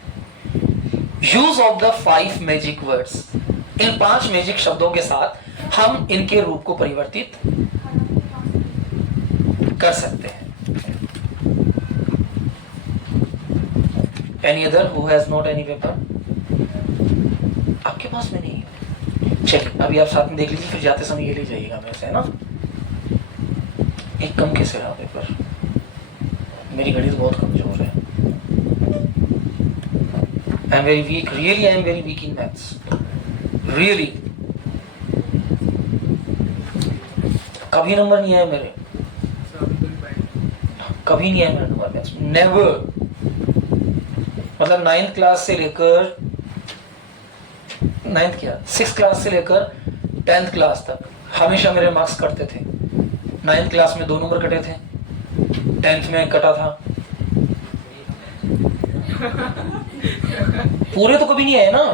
Use of the 5 magic words, in 5 magic शब्दों के साथ हम इनके रूप को परिवर्तित कर सकते हैं। Any other who has not any paper? आपके पास में नहीं है? चलिए अभी आप साथ में देख लीजिए, फिर जाते समय ये ले जाइएगा मेरे से, है ना। एक कम कैसे रहा पेपर? मेरी गणित बहुत कमजोर है। I am very weak, really I am very weak in maths, really. कभी नंबर नहीं आया मेरे, कभी नहीं आया मेरा नंबर मैथ्स, नेवर। मतलब 9th क्लास से लेकर 6th क्लास से लेकर 10th क्लास तक हमेशा मेरे मार्क्स कटते थे। 9th क्लास में 2 नंबर कटे थे, 10th में कटा था। पूरे तो कभी नहीं आए ना,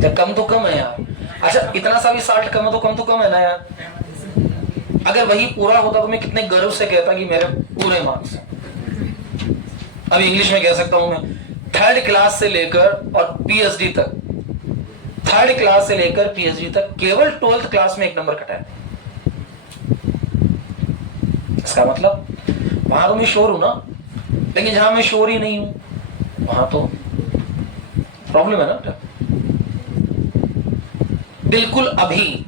जब कम तो कम है यार। अच्छा इतना सा भी 60 कम है तो कम है ना यार। अगर वही पूरा होता तो मैं कितने गर्व से कहता कि मेरे पूरे मार्क्स हैं। अब इंग्लिश में कह सकता हूं मैं 3rd क्लास से लेकर और पीएचडी तक, 3rd क्लास से लेकर पीएचडी तक केवल 12th क्लास में 1 नंबर कटा है। इसका मतलब वहां तो मैं श्योर हूं ना, लेकिन जहां मैं श्योर ही नहीं हूं वहां तो प्रॉब्लम है ना। बिल्कुल अभी,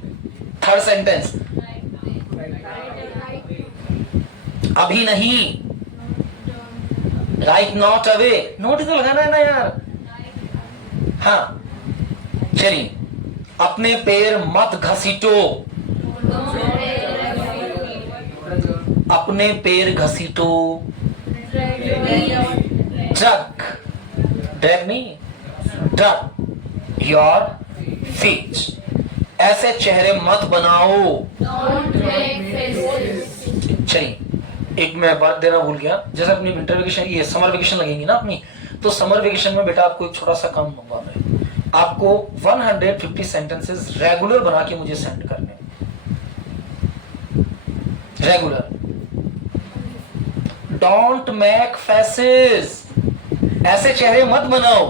3rd सेंटेंस, अभी नहीं, राइट नॉट अवे, नोट तो लगाना है ना यार। हाँ चलिए, अपने पैर मत घसीटो, अपने पैर घसीटो, ड्रैग नहीं, ड्रग योर फीट, ऐसे चेहरे मत बनाओ। चलिए एक मैं बात देना भूल गया, जैसे अपनी विंटर वेकेशन, ये समर वेकेशन लगेंगी ना अपनी, तो समर वेकेशन में बेटा आपको एक छोटा सा काम दूंगा मैं, आपको 150 सेंटेंसेस रेगुलर बना के मुझे सेंड करने, रेगुलर। डोंट मेक फेसेस, ऐसे चेहरे मत बनाओ।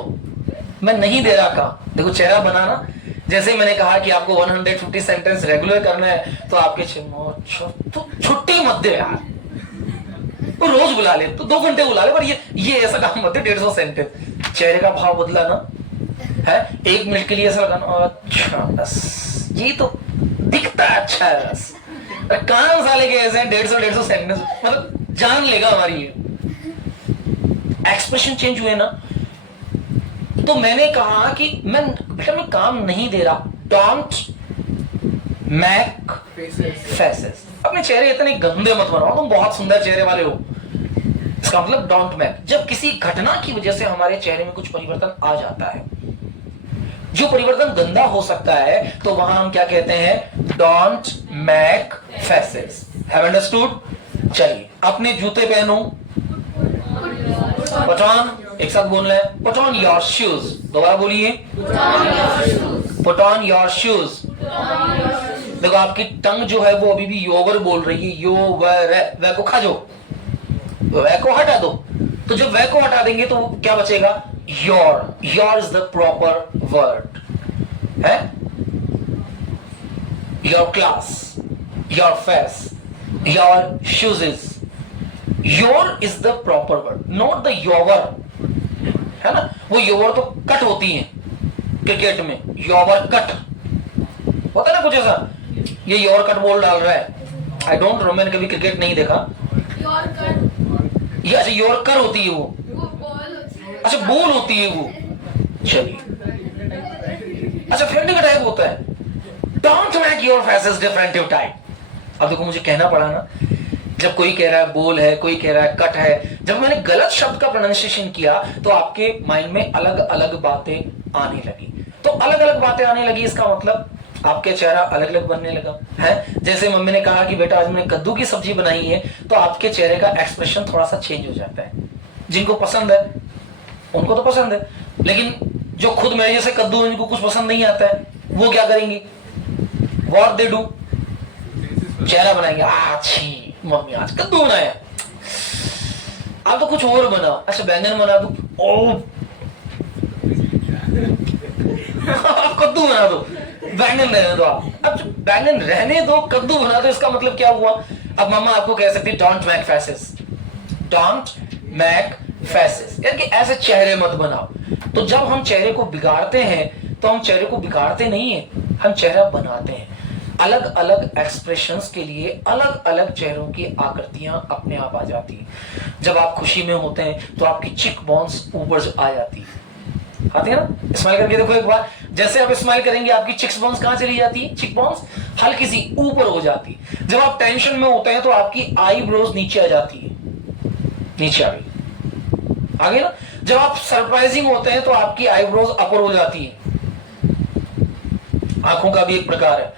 मैं नहीं दे रहा काम, देखो चेहरा बनाना, जैसे मैंने कहा कि आपको 150 सेंटेंस रेगुलर करना है, तो आपके तो छुट्टी मत दे यार, तो रोज बुला ले, तो 2 घंटे बुला ले, पर ये ऐसा काम मत है 150 सेंटेंस। चेहरे का भाव बदला ना है, 1 मिनट के लिए ऐसा लगाना, अच्छा बस ये तो दिखता अच्छा है बस। काम साले के ऐसे 150 सेंटेंस, मतलब जान लेगा हमारी ये एक्सप्रेशन चेंज हुए ना। तो मैंने कहा कि बेटा मैं काम नहीं दे रहा, डोंट मेक फेसेस, अपने चेहरे इतने गंदे मत बनाओ, तुम बहुत सुंदर चेहरे वाले हो। इसका मतलब डोंट मेक, जब किसी घटना की वजह से हमारे चेहरे में कुछ परिवर्तन आ जाता है, जो परिवर्तन गंदा हो सकता है, तो वहां हम क्या कहते हैं, don't make faces. Have understood? चलिए अपने जूते पहनो, पुट ऑन, एक साथ बोलना है, पुट ऑन योर शूज, दोबारा बोलिए, पुट ऑन योर शूज। देखो आपकी टंग जो है वो अभी भी योवर बोल रही है, योवर है, वह को खा जो, वह को हटा दो, तो जब वह को हटा देंगे तो क्या बचेगा, your. Your is the proper word है। Your class, your face, your shoes, your is the proper word, not the your, है ना। वो योवर तो कट होती है क्रिकेट में, योवर कट होता है ना कुछ ऐसा, ये योर कट बॉल डाल रहा है, आई डोंट नो, मैंने कभी क्रिकेट नहीं देखा। ये अच्छा योर कर होती है वो अच्छा बॉल होती है वो, चलिए अच्छा फेंकने का टाइप होता है। Don't make your faces different type. अब देखो मुझे कहना पड़ा ना, जब कोई कह रहा है बोल है, कोई कह रहा है कट है, जब मैंने गलत शब्द का प्रोनाउंसिएशन किया तो आपके माइंड में अलग अलग बातें आने लगी। तो अलग अलग बातें आने लगी, इसका मतलब आपके चेहरा अलग अलग बनने लगा है। जैसे मम्मी ने कहा कि बेटा आज मैंने कद्दू की सब्जी बनाई है, तो आपके चेहरे का एक्सप्रेशन थोड़ा सा चेंज हो जाता है। जिनको पसंद है उनको तो पसंद है, लेकिन जो खुद मेरे जैसे कद्दू इनको कुछ पसंद नहीं आता है, वो क्या करेंगे, व्हाट दे डू, चेहरा बनाएंगे, अच्छी मम्मी आज कद्दू बनाया, आप तो कुछ और बना, अच्छा बैंगन बना दो, ओ कद्दू बना दो, बैंगन रहने दो आप। अब जो बैंगन रहने दो, कद्दू बना दो, इसका मतलब क्या हुआ? अब मम्मा आपको कह सकती है don't make faces, don't make faces, यानी कि ऐसे चेहरे मत बनाओ। तो जब हम चेहरे को बिगाड़ते हैं तो हम चेहरे को बिगाड़ते नहीं है, हम चेहरा बनाते हैं। अलग अलग एक्सप्रेशंस के लिए अलग अलग चेहरों की आकृतियां अपने आप आ जाती हैं। जब आप खुशी में होते हैं तो आपकी चिक बोन्स ऊपर आ जाती है, आती है ना? स्माइल करके देखो एक बार, जैसे आप स्माइल करेंगे आपकी चिक बोन्स कहां चली जाती है? चिक बोन्स हल्की सी ऊपर हो जाती है। जब आप टेंशन में होते हैं तो आपकी आईब्रोज नीचे आ जाती है, नीचे आ गई, आगे ना। जब आप सरप्राइजिंग होते हैं तो आपकी आईब्रोज अपर हो जाती है। आंखों का भी एक प्रकार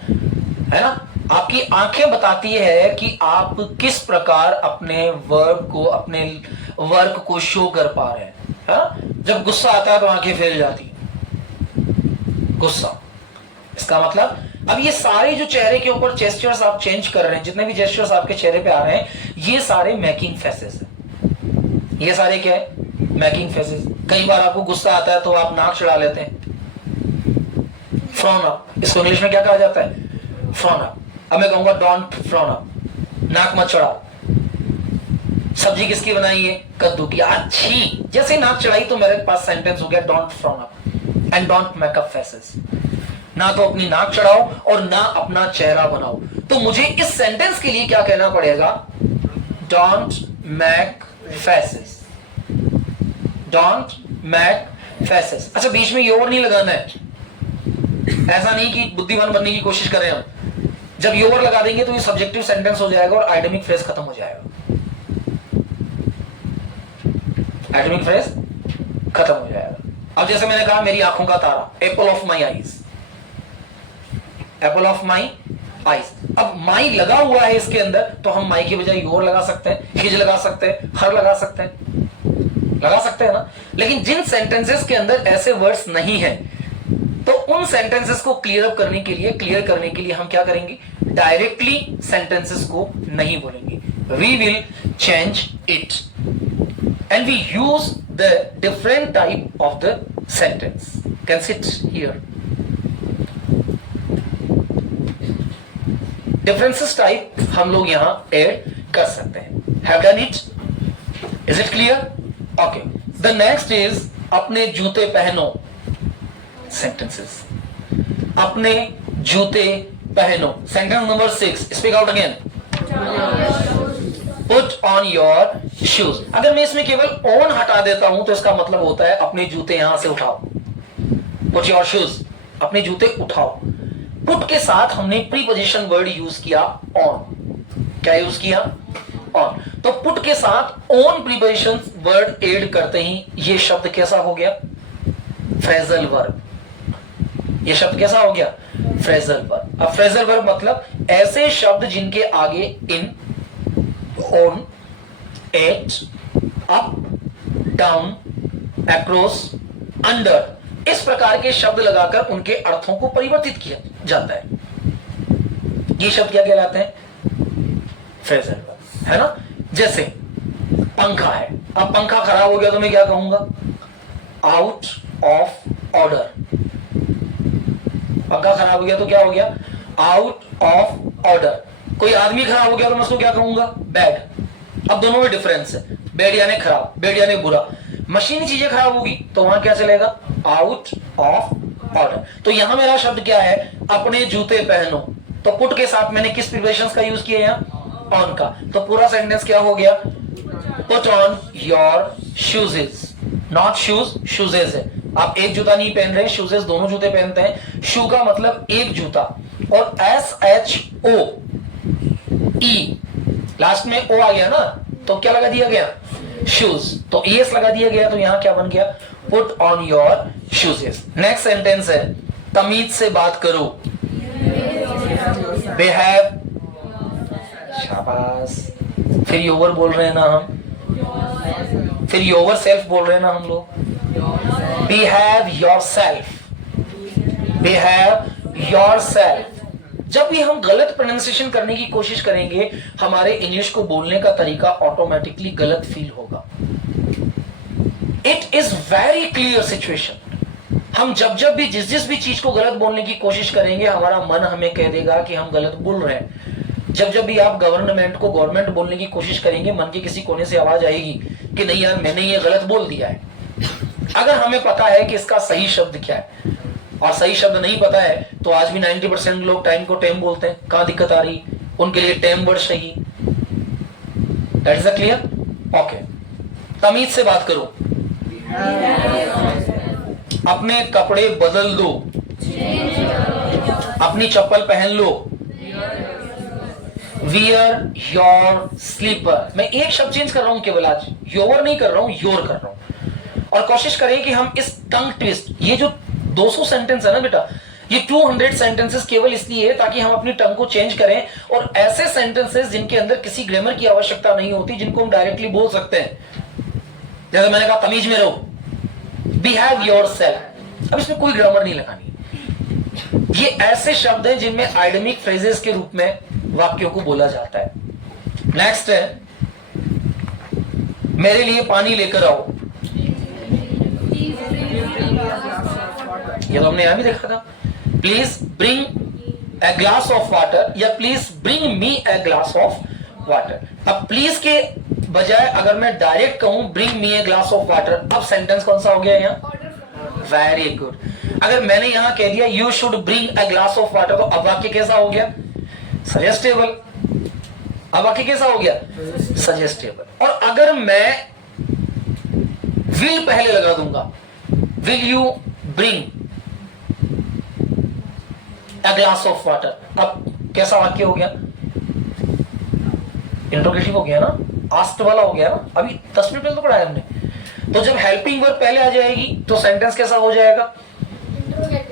है ना? आपकी आंखें बताती है कि आप किस प्रकार अपने अपने वर्क को शो कर पा रहे हैं, है ना? जब गुस्सा आता है तो आंखें फैल जाती है, गुस्सा। इसका मतलब अब ये सारे जो चेहरे के ऊपर जेस्चर्स आप चेंज कर रहे हैं, जितने भी जेस्चर्स आपके चेहरे पे आ रहे हैं, ये सारे मेकिंग फेसेस है। ये सारे क्या है? Making faces. कई बार आपको गुस्सा आता है तो आप नाक चढ़ा लेते हैं, फ्रॉन अप। इसको इंग्लिश में क्या कहा जाता है? Frown up. अब मैं कहूंगा डोंट फ्रॉन अप, नाक मत चढ़ाओ। सब्जी किसकी बनाई है? कद्दू की। अच्छी, जैसे नाक चढ़ाई तो मेरे पास सेंटेंस हो गया don't frown up and don't make up faces. ना तो अपनी नाक चढ़ाओ और ना अपना चेहरा बनाओ। तो मुझे इस सेंटेंस के लिए क्या कहना पड़ेगा? Don't make faces, don't make faces. अच्छा, बीच में योर नहीं लगाना है। ऐसा नहीं कि बुद्धिमान बनने की कोशिश करें हम। जब योर लगा देंगे तो ये सब्जेक्टिव सेंटेंस हो जाएगा और आइडेमिक फ्रेज खत्म हो जाएगा। आइडेमिक फ्रेज खत्म हो जाएगा। अब जैसे मैंने कहा मेरी आंखों का तारा, apple of my eyes, apple of my eyes. अब माई लगा हुआ है इसके अंदर तो हम माई की बजाय योर लगा सकते हैं, हिज लगा सकते हैं, हर लगा सकते हैं, लगा सकते हैं ना। लेकिन जिन सेंटेंसेस के अंदर ऐसे वर्ड्स नहीं है तो उन सेंटेंसेस को क्लियर करने के लिए हम क्या करेंगे? डायरेक्टली सेंटेंसेस को नहीं बोलेंगे। We will change it and we use the different type of the sentence. Can sit here. Differences type हम लोग यहां ऐड कर सकते हैं। Have done it? Is it clear? Okay, the next is अपने जूते पहनो। सेंटेंसेस, अपने जूते पहनो। Sentence number 6, speak out again. Put on your shoes. अगर मैं इसमें केवल ऑन हटा देता हूं तो इसका मतलब होता है अपने जूते यहां से उठाओ। पुट योर शूज, अपने जूते उठाओ। पुट के साथ हमने प्रीपोजिशन वर्ड यूज किया ऑन। क्या यूज किया? ऑन। तो पुट के साथ ऑन प्रीपोजिशन वर्ड ऐड करते ही ये शब्द कैसा हो गया? Phrasal verb. ये शब्द कैसा हो गया? Phrasal verb. अब फ्रेजल वर्ब मतलब ऐसे शब्द जिनके आगे in, on, at, up, down, across, under, इस प्रकार के शब्द लगाकर उनके अर्थों को परिवर्तित किया जाता है। ये शब्द क्या कहलाते हैं? फ्रेजल वर्ब, है ना। जैसे पंखा है, अब पंखा खराब हो गया तो मैं क्या कहूंगा? Out of order. पंखा खराब हो गया तो क्या हो गया? Out of order. कोई आदमी खराब हो गया तो मैं उसको क्या कहूंगा? बैड। अब दोनों में डिफरेंस है। बैड यानी खराब, बैड यानी बुरा। मशीनी चीजें खराब होगी तो वहां क्या चलेगा? Out of order. तो यहां मेरा शब्द क्या है? अपने जूते पहनो। तो पुट के साथ मैंने किस प्रीपोजिशन का यूज किया? यहां ऑन का। तो पूरा सेंटेंस क्या हो गया? Put on your shoeses, not shoes, shoeses है। आप एक जूता नहीं पहन रहे, शूजेस दोनों जूते पहनते हैं। शू का मतलब एक जूता, और SHO E लास्ट में O आ गया ना, तो क्या लगा दिया गया? शूज। तो ES लगा दिया गया तो यहां क्या बन गया? Put on your shoeses. Next sentence है तमीज से बात करो। बिहेव, शाबाश। फिर योवर बोल रहे हैं ना हम, फिर योवर सेल्फ बोल रहे हैं ना हम लोग। Behave yourself, behave yourself. जब भी हम गलत प्रोनाउंसिएशन करने की कोशिश करेंगे हमारे इंग्लिश को बोलने का तरीका ऑटोमेटिकली गलत फील होगा। It is very clear situation हम जब भी जिस भी चीज को गलत बोलने की कोशिश करेंगे, हमारा मन हमें कह देगा कि हम गलत बोल रहे हैं। जब भी आप गवर्नमेंट को गवर्नमेंट बोलने की कोशिश करेंगे, मन के किसी कोने से आवाज आएगी कि नहीं यार मैंने ये गलत बोल दिया है। अगर हमें पता है कि इसका सही शब्द क्या है और सही शब्द नहीं पता है, तो आज भी 90% लोग टाइम को टेम बोलते हैं। कहां दिक्कत आ रही? उनके लिए टेम वर्ड सही। That is clear? ओके। तमीज से बात करो। अपने कपड़े बदल दो, अपनी चप्पल पहन लो। Wear your sleeper. मैं एक शब्द चेंज कर रहा हूं केवल आज, योर नहीं कर रहा हूं, योर कर रहा हूं। और कोशिश करें कि हम इस टंग ट्विस्ट, ये जो 200 सेंटेंस है ना बेटा, ये 200 सेंटेंसेस केवल इसलिए ताकि हम अपनी टंग को चेंज करें और ऐसे सेंटेंसेस जिनके अंदर किसी ग्रामर की आवश्यकता नहीं होती, जिनको हम डायरेक्टली बोल सकते हैं। जैसे मैंने कहा तमीज में रहो, बिहेव योरसेल्फ। अब इसमें कोई ग्रामर नहीं लगानी। ये ऐसे शब्द हैं जिनमें आइडमिक फ्रेजेस के रूप में वाक्यों को बोला जाता है। नेक्स्ट है, मेरे लिए पानी लेकर आओ। ये तो हमने यहां भी देखा था। Please bring a glass of water या please bring me a glass of water. अब प्लीज के बजाय अगर मैं डायरेक्ट कहूं bring me a glass of water, अब सेंटेंस कौन सा हो गया यहाँ? Very good. अगर मैंने यहां कह दिया you should bring a glass of water, तो अब वाक्य कैसा हो गया? सजेस्टेबल। अब वाक्य कैसा हो गया? सजेस्टेबल। और अगर मैं विल पहले लगा दूंगा, will you bring a glass of water, अब कैसा वाक्य हो गया? इंट्रोगेटिव हो गया ना, आस्क्ड वाला हो गया ना। अभी 10 मिनट पहले तो पढ़ाया हमने। तो जब हेल्पिंग वर्ब पहले आ जाएगी तो सेंटेंस कैसा हो जाएगा?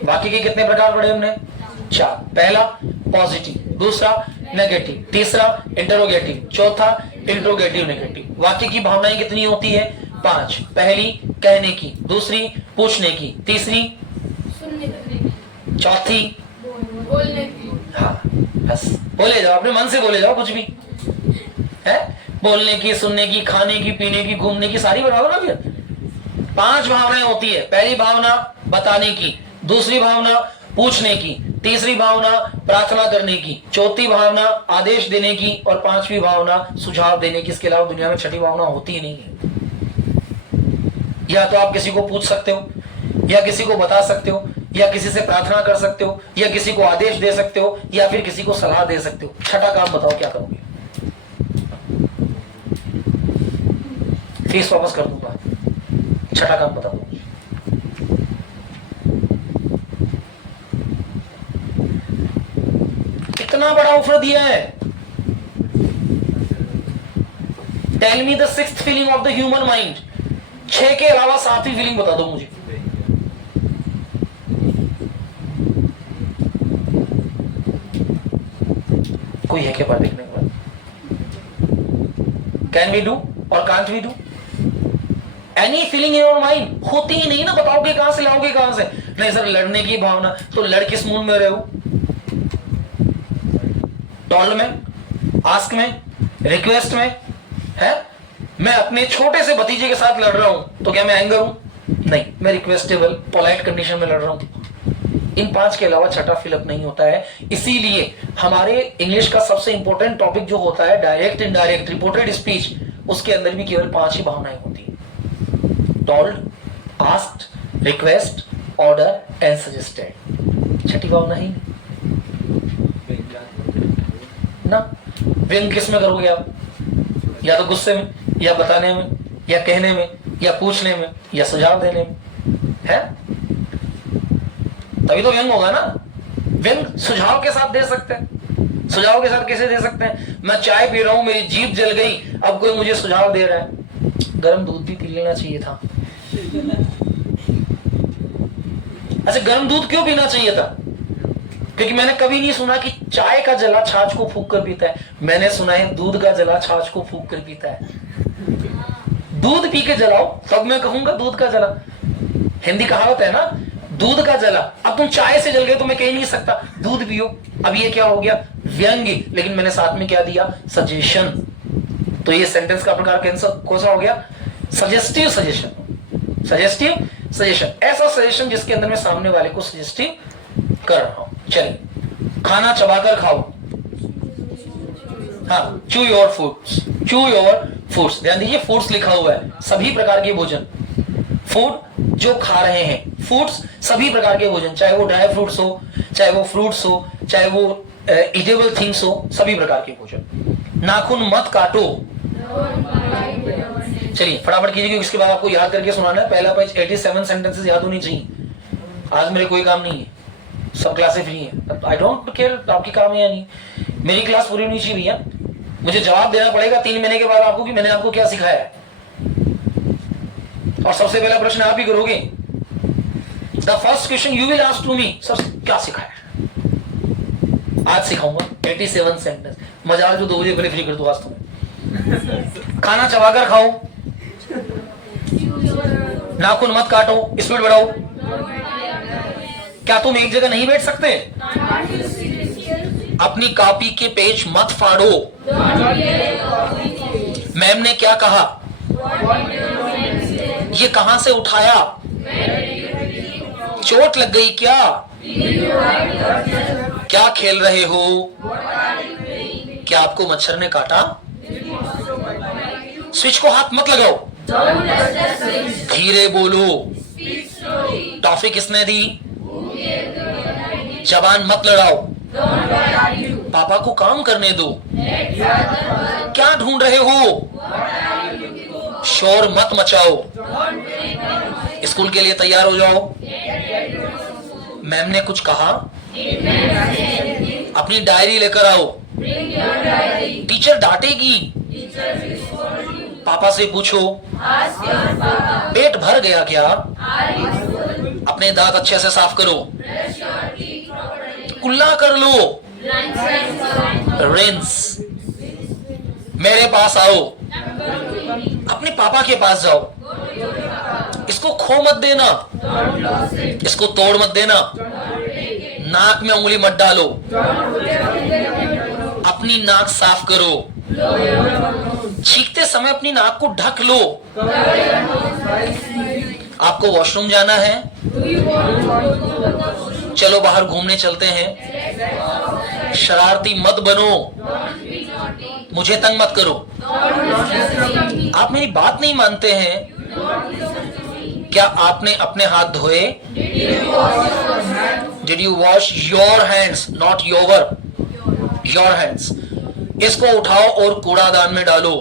वाक्य के कितने प्रकार पढ़े हमने? 4। पहला पॉजिटिव, दूसरा नेगेटिव, तीसरा इंटरोगेटिव, चौथा इंट्रोगेटिव नेगेटिव। वाक्य की भावनाएं कितनी होती है? 5। पहली कहने की, दूसरी पूछने की, तीसरी चौथी बोलने की। हाँ बस बोले जाओ, अपने मन से बोले जाओ, कुछ भी है। बोलने की, सुनने की, खाने की, पीने की, घूमने की, सारी बना दो ना। फिर 5 भावनाएं होती है। पहली भावना बताने की, दूसरी भावना पूछने की, तीसरी भावना प्रार्थना करने की, चौथी भावना आदेश देने की और 5वीं भावना सुझाव देने की। इसके अलावा दुनिया में छठी भावना होती ही नहीं है। या तो आप किसी को पूछ सकते हो, या किसी को बता सकते हो, या किसी से प्रार्थना कर सकते हो, या किसी को आदेश दे सकते हो, या फिर किसी को सलाह दे सकते हो। छठा काम बताओ क्या करोगे? फीस वापस कर दूंगा। छठा काम बता दो। इतना बड़ा ऑफर दिया है। Tell me the 6th feeling of the human mind. 6 के अलावा 7वीं फीलिंग बता दो मुझे। कोई है क्या बात देखने के बाद? कैन वी डू और can't we do? Any feeling in your mind होती ही नहीं ना, बताओगे कहां से, लाओगे कहां से? नहीं सर लड़ने की भावना, तो लड़ किस मूड में रहे हो? टॉल्ड में, आस्क में, रिक्वेस्ट में है? मैं अपने छोटे से भतीजे के साथ लड़ रहा हूं तो क्या मैं एंगर हूं? नहीं, मैं रिक्वेस्टेबल पोलाइट कंडीशन में लड़ रहा हूं। इन 5 के अलावा छठा फिलअप नहीं होता है। इसीलिए हमारे इंग्लिश का सबसे इंपॉर्टेंट टॉपिक जो होता है डायरेक्ट, इनडायरेक्ट, रिपोर्टेड स्पीच, उसके अंदर भी केवल 5 ही भावनाएं होती है। Told, asked, request, order and suggested. छठी भावना ही ना। व्यंग किस में करोगे आप? या तो गुस्से में, या बताने में, या कहने में, या पूछने में, या सुझाव देने में है? तभी तो व्यंग होगा ना। व्यंग सुझाव के साथ दे सकते हैं। सुझाव के साथ कैसे दे सकते हैं? मैं चाय पी रहा हूं, मेरी जीभ जल गई, अब कोई मुझे सुझाव दे रहा है, गर्म दूध भी पी लेना चाहिए था। अच्छा, गर्म दूध क्यों पीना चाहिए था? क्योंकि मैंने कभी नहीं सुना कि चाय का जला छाछ को फूंक कर पीता है। मैंने सुना है दूध का जला छाछ को फूंक कर पीता है। दूध पी के जलाओ तब मैं कहूंगा दूध का जला। हिंदी कहावत है ना, दूध का जला। अब तुम चाय से जल गए तो मैं कह नहीं सकता दूध पियो। अब ये क्या हो गया? व्यंग्य। लेकिन मैंने साथ में क्या दिया? सजेशन। तो ये सेंटेंस का प्रकार कौन सा हो गया? Suggestive suggestion. सजेस्टिव सजेशन, ऐसा सजेशन जिसके अंदर मैं सामने वाले को सजेस्टिंग कर रहा हूं। चलिए, खाना चबाकर खाओ। हाँ, चू योर फूड्स, चू योर फूड्स। ध्यान दीजिए, फूड्स लिखा हुआ है, सभी प्रकार के भोजन, फूड जो खा रहे हैं, फूड्स सभी प्रकार के भोजन, चाहे वो ड्राई फ्रूट्स हो, चाहे वो फ्रूट्स हो, चाहे वो ईटेबल थिंग्स हो, सभी प्रकार के भोजन। नाखून मत काटो। चलिए फटाफट कीजिए, क्योंकि इसके बाद आपको याद करके सुनाना है। पहला पेज 87 सेंटेंसेस याद होनी चाहिए। आज मेरे कोई काम नहीं है, सब क्लासें फ्री है। आई डोंट केयर आपकी काम है या नहीं, मेरी क्लास पूरी होनी चाहिए भैया। मुझे जवाब देना पड़ेगा 3 महीने के बाद आपको कि मैंने आपको क्या सिखाया है। और सबसे पहला प्रश्न आप ही करोगे। The first question you will ask to me, sir क्या सिखाया? आज सिखाऊंगा 87 सेंटेंस। मजा आ तो 2 बजे पहले फ्री कर दो आज तुम्हें। खाना चबाकर खाओ, नाखून मत काटो, स्पीड बढ़ाओ। क्या तुम एक जगह नहीं बैठ सकते? अपनी कॉपी के पेज मत फाड़ो। मैम ने क्या कहा? ये कहां से उठाया? चोट लग गई क्या? क्या खेल रहे हो? क्या आपको मच्छर ने काटा? स्विच को हाथ मत लगाओ, धीरे बोलो। टॉफी किसने दी? जबान मत लड़ाओ, पापा को काम करने दो। क्या ढूंढ रहे हो? शोर मत मचाओ। स्कूल के लिए तैयार हो जाओ। मैम ने कुछ कहा? अपनी डायरी लेकर आओ। टीचर डांटेगी। पापा से पूछो, पेट भर गया क्या? अपने दांत अच्छे से साफ करो। कुल्ला कर लो, रिंस। मेरे पास आओ। अपने पापा के पास जाओ। इसको खो मत देना, इसको तोड़ मत देना। नाक में उंगली मत डालो। अपनी नाक साफ करो। छींकते समय अपनी नाक को ढक लो। आपको वॉशरूम जाना है? चलो बाहर घूमने चलते हैं। शरारती मत बनो, मुझे तंग मत करो। आप मेरी बात नहीं मानते हैं? क्या आपने अपने हाथ धोए? Did you wash your hands, not your hands? इसको उठाओ और कूड़ादान में डालो।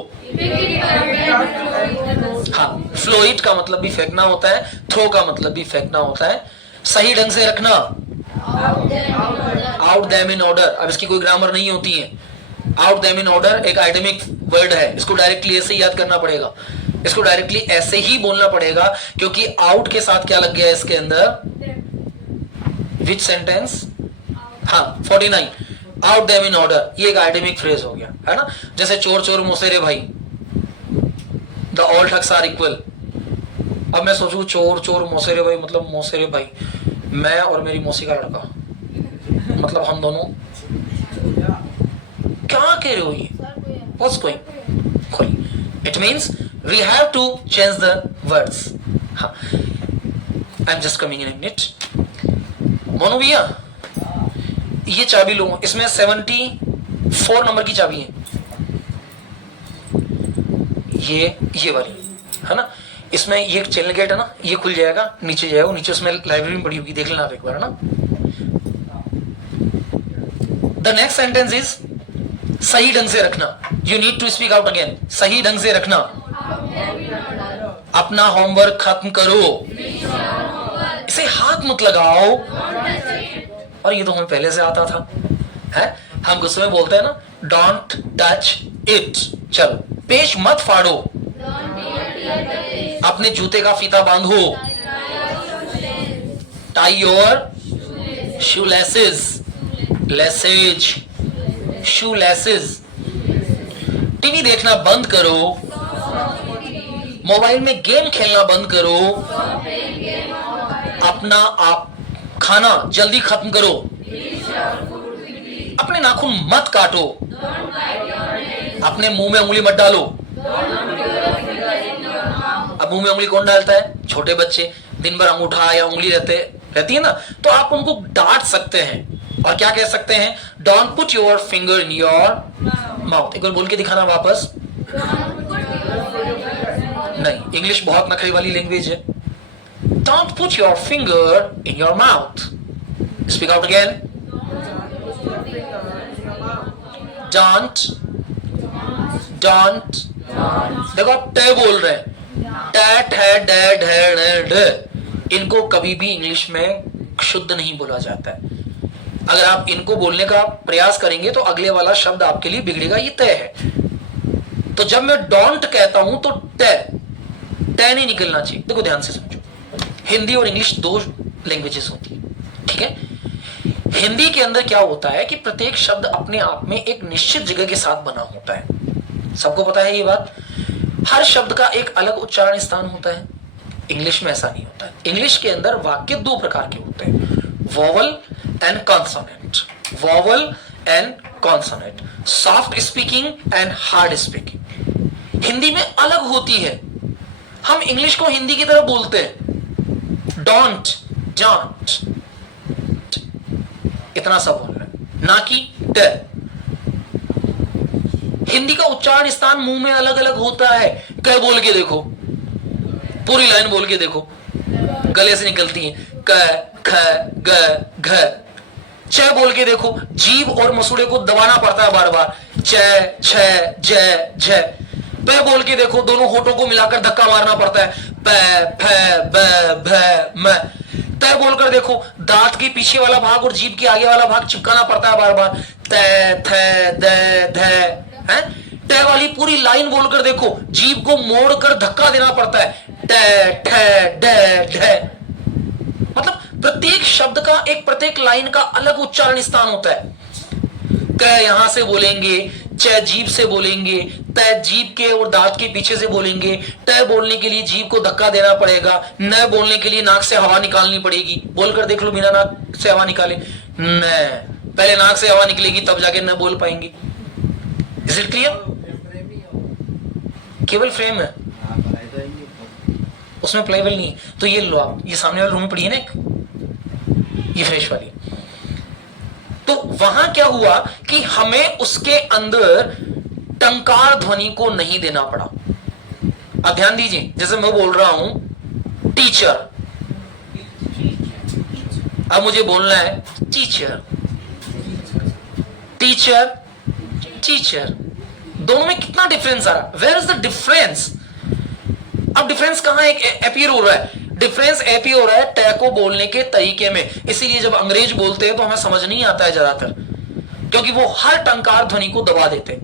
हाँ, फ्लोइट का मतलब भी फेंकना होता है, थ्रो का मतलब भी फेंकना होता है। सही ढंग से रखना, आउट देम इन ऑर्डर। अब इसकी कोई ग्रामर नहीं होती है। आउट देम इन ऑर्डर एक आइडेमिक वर्ड है, इसको डायरेक्टली ऐसे ही याद करना पड़ेगा। इसको डायरेक्टली ऐसे ही बोलना पड़ेगा, क्योंकि आउट के साथ क्या लग गया इसके अंदर? विच सेंटेंस? हाँ, 49। आउट देम इन ऑर्डर, ये एक आइडेमिक फ्रेज हो गया, है ना। जैसे चोर चोर मोसेरे भाई, the all thugs are equal. अब मैं सोचूं चोर चोर मोसेरे भाई मतलब मोसेरे भाई, मैं और मेरी मौसी का लड़का, मतलब हम दोनों। क्या कह रहे हो ये? What's going? It means we have to change the words. हाँ, I'm just coming in a minute. Monu भैया, ये चाबी लो, इसमें 74 नंबर की चाबी है, ये वाली, है ना। इसमें ये चैनल गेट है ना, ये खुल जाएगा, नीचे जाएगा, नीचे उसमें लाइब्रेरी में पड़ी होगी, देख लेना आप एक बार, है ना। द नेक्स्ट सेंटेंस इज सही ढंग से रखना। You need to speak out again. सही ढंग से रखना। अपना होमवर्क खत्म करो। इसे हाथ मत लगाओ। और ये तो हमें पहले से आता था, है। हम गुस्से में बोलते हैं ना, डोंट टच इट। चलो, पेच मत फाड़ो। अपने जूते का फीता बांधो। Tie your shoe laces. Laces, shoe laces. TV देखना बंद करो। मोबाइल में गेम खेलना बंद करो। अपना आप खाना जल्दी खत्म करो। अपने नाखून मत काटो। अपने मुंह में उंगली मत डालो। अब मुंह में उंगली कौन डालता है? छोटे बच्चे। दिन भर अंगूठा या उंगली रहती है ना, तो आप उनको डांट सकते हैं और क्या कह सकते हैं, don't put your finger in your mouth. एक बार बोल के दिखाना वापस। नहीं, इंग्लिश बहुत नखरे वाली लैंग्वेज है। Don't put your finger in your mouth. Speak out again. Don't देखो आप टे बोल रहे हैं, टैट है डे ढे ढे, इनको कभी भी इंग्लिश में शुद्ध नहीं बोला जाता है। अगर आप इनको बोलने का प्रयास करेंगे तो अगले वाला शब्द आपके लिए बिगड़ेगा, ये तय है। तो जब मैं डोंट कहता हूं तो टे नहीं निकलना चाहिए। देखो ध्यान से समझो, हिंदी और इंग्लिश दो लैंग्वेजेस होती है, ठीक है। हिंदी के अंदर क्या होता है कि प्रत्येक शब्द अपने आप में एक निश्चित जगह के साथ बना होता है, सबको पता है ये बात। हर शब्द का एक अलग उच्चारण स्थान होता है। इंग्लिश में ऐसा नहीं होता है। इंग्लिश के अंदर वाक्य दो प्रकार के होते हैं, vowel and consonant. Vowel and consonant, soft speaking and hard speaking. Hindi में अलग होती है। हम इंग्लिश को हिंदी की तरह बोलते हैं, डोंट, डोंट, इतना सा बोल रहे हैं, ना कि ड। हिंदी का उच्चारण स्थान मुंह में अलग अलग होता है। क बोल के देखो, पूरी लाइन बोल के देखो, गले से निकलती है क ख ग घ। च बोल के देखो, जीभ और मसूड़े को दबाना पड़ता है बार बार, च छ ज झ। प बोल के देखो, दोनों होठों को मिलाकर धक्का मारना पड़ता है, प फ ब भ म। तय बोलकर देखो, दांत के पीछे वाला भाग और जीभ के आगे वाला भाग चिपकाना पड़ता है बार बार, त थ द ध है। ट वाली पूरी लाइन बोलकर देखो, जीभ को मोड़कर धक्का देना पड़ता है, ट ठ ड ढ। मतलब प्रत्येक शब्द का एक प्रत्येक लाइन का अलग उच्चारण स्थान होता है। क यहां से बोलेंगे, च जीभ से बोलेंगे, त जीभ के और दांत के पीछे से बोलेंगे, ट बोलने के लिए जीभ को धक्का देना पड़ेगा, न बोलने के लिए नाक से हवा निकालनी पड़ेगी। बोलकर देख लो बिना नाक से हवा निकाले, न, पहले नाक से हवा निकलेगी तब जाके न बोल पाएंगे। Is it clear? केवल फ्रेम है, उसमें प्लेबल नहीं। तो ये लो आप, ये सामने वाले रूम में पड़ी है ना एक, ये फ्रेश वाली। तो वहां क्या हुआ कि हमें उसके अंदर टंकार ध्वनि को नहीं देना पड़ा। अब ध्यान दीजिए, जैसे मैं बोल रहा हूं टीचर, अब मुझे बोलना है टीचर, टीचर, टीचर। दोनों में कितना डिफरेंस आ रहा है? Where is the difference? अब डिफरेंस कहां एक अपीयर हो रहा है? डिफरेंस अपीयर हो रहा है ट को बोलने के तरीके में। इसीलिए जब अंग्रेज बोलते हैं तो हमें समझ नहीं आता है ज्यादातर, क्योंकि वो हर टंकार ध्वनि को दबा देते हैं।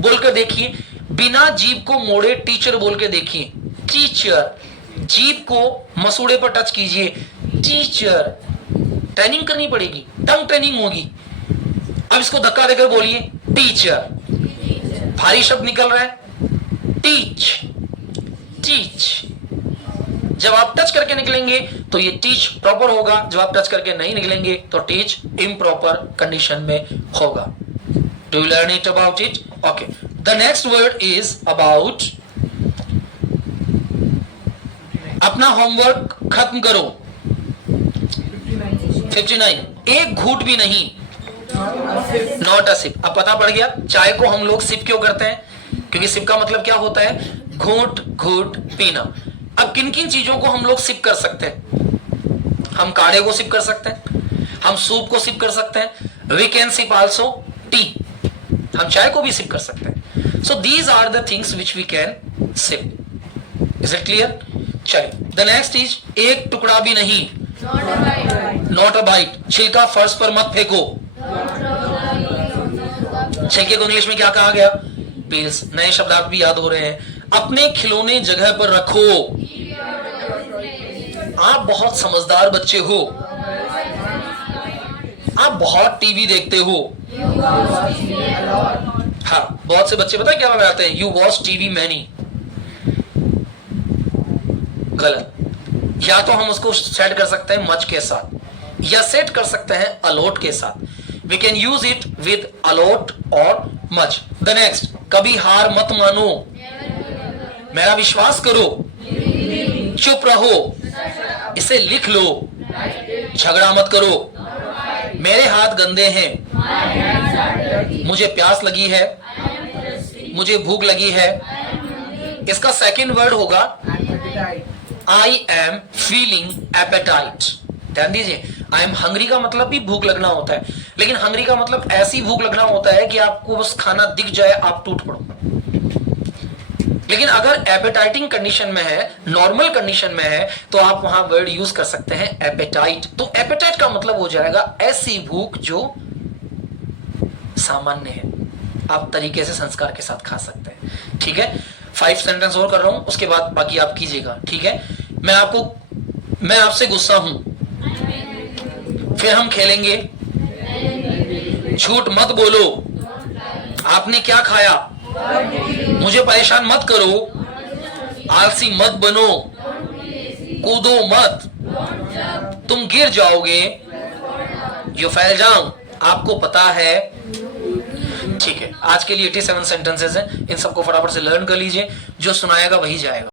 बोलकर देखिए, बिना जीभ को मोड़े टीचर बोल के देखिए, टीचर। जीभ को मसूड़े पर टच कीजिए, टीचर। ट्रेनिंग करनी पड़ेगी, टंग ट्रेनिंग होगी। अब इसको धक्का देकर बोलिए टीचर। भारी शब्द निकल रहा है, टीच, टीच। जब आप टच करके निकलेंगे तो ये टीच प्रॉपर होगा, जब आप टच करके नहीं निकलेंगे तो टीच इम्प्रॉपर कंडीशन में होगा। Do you learn it about it? Okay, the next word is about. अपना होमवर्क खत्म करो। 59, एक घूट भी नहीं, नॉट अ सिप। अब पता पड़ गया चाय को हम लोग सिप क्यों करते हैं, क्योंकि सिप का मतलब क्या होता है? घूट घूट पीना। अब किन किन चीजों को हम लोग सिप कर सकते हैं? हम काढ़े को सिप कर सकते हैं, हम सूप को सिप कर सकते हैं, we can sip also tea, हम चाय को भी सिप कर सकते हैं। So these are the things which we can sip. Is it clear? चलिए, द नेक्स्ट इज एक टुकड़ा भी नहीं, नॉट अ बाइट। छिलका फर्श पर मत फेंको। छिलके को इंग्लिश में क्या कहा गया? पील्स। नए शब्दार्थ भी याद हो रहे हैं। अपने खिलौने जगह पर रखो। आप बहुत समझदार बच्चे हो, आप बहुत टीवी देखते हो। हाँ, बहुत से बच्चे पता है क्या बनाते हैं? You watch TV many. गलत। या तो हम उसको सेट कर सकते हैं मच के साथ, या सेट कर सकते हैं अलॉट के साथ। We can use it with a lot और मच। द नेक्स्ट, कभी हार मत मानो, मेरा विश्वास करो, चुप रहो, इसे लिख लो, झगड़ा मत करो, मेरे हाथ गंदे हैं, मुझे प्यास लगी है, मुझे भूख लगी है। इसका सेकंड वर्ड होगा आई एम फीलिंग एपेटाइट। ध्यान दीजिए, आई एम हंग्री का मतलब भी भूख लगना होता है, लेकिन हंग्री का मतलब ऐसी भूख लगना होता है कि आपको बस खाना दिख जाए आप टूट पड़ो। लेकिन अगर एपेटाइटिंग कंडीशन में है, नॉर्मल कंडीशन में है, तो आप वहां वर्ड यूज कर सकते हैं एपेटाइट। तो एपेटाइट का मतलब हो जाएगा ऐसी भूख जो सामान्य है, आप तरीके से संस्कार के साथ खा सकते हैं। ठीक है, 5 सेंटेंस और कर रहा हूं, उसके बाद बाकी आप कीजिएगा। ठीक है, मैं आपसे गुस्सा हूं, फिर हम खेलेंगे। झूठ मत बोलो, आपने क्या खाया, मुझे परेशान मत करो, आलसी मत बनो, कूदो मत, तुम गिर जाओगे, यू फैल डाउन, आपको पता है। ठीक है, आज के लिए 87 सेंटेंसेस हैं, इन सबको फटाफट से लर्न कर लीजिए, जो सुनाएगा वही जाएगा।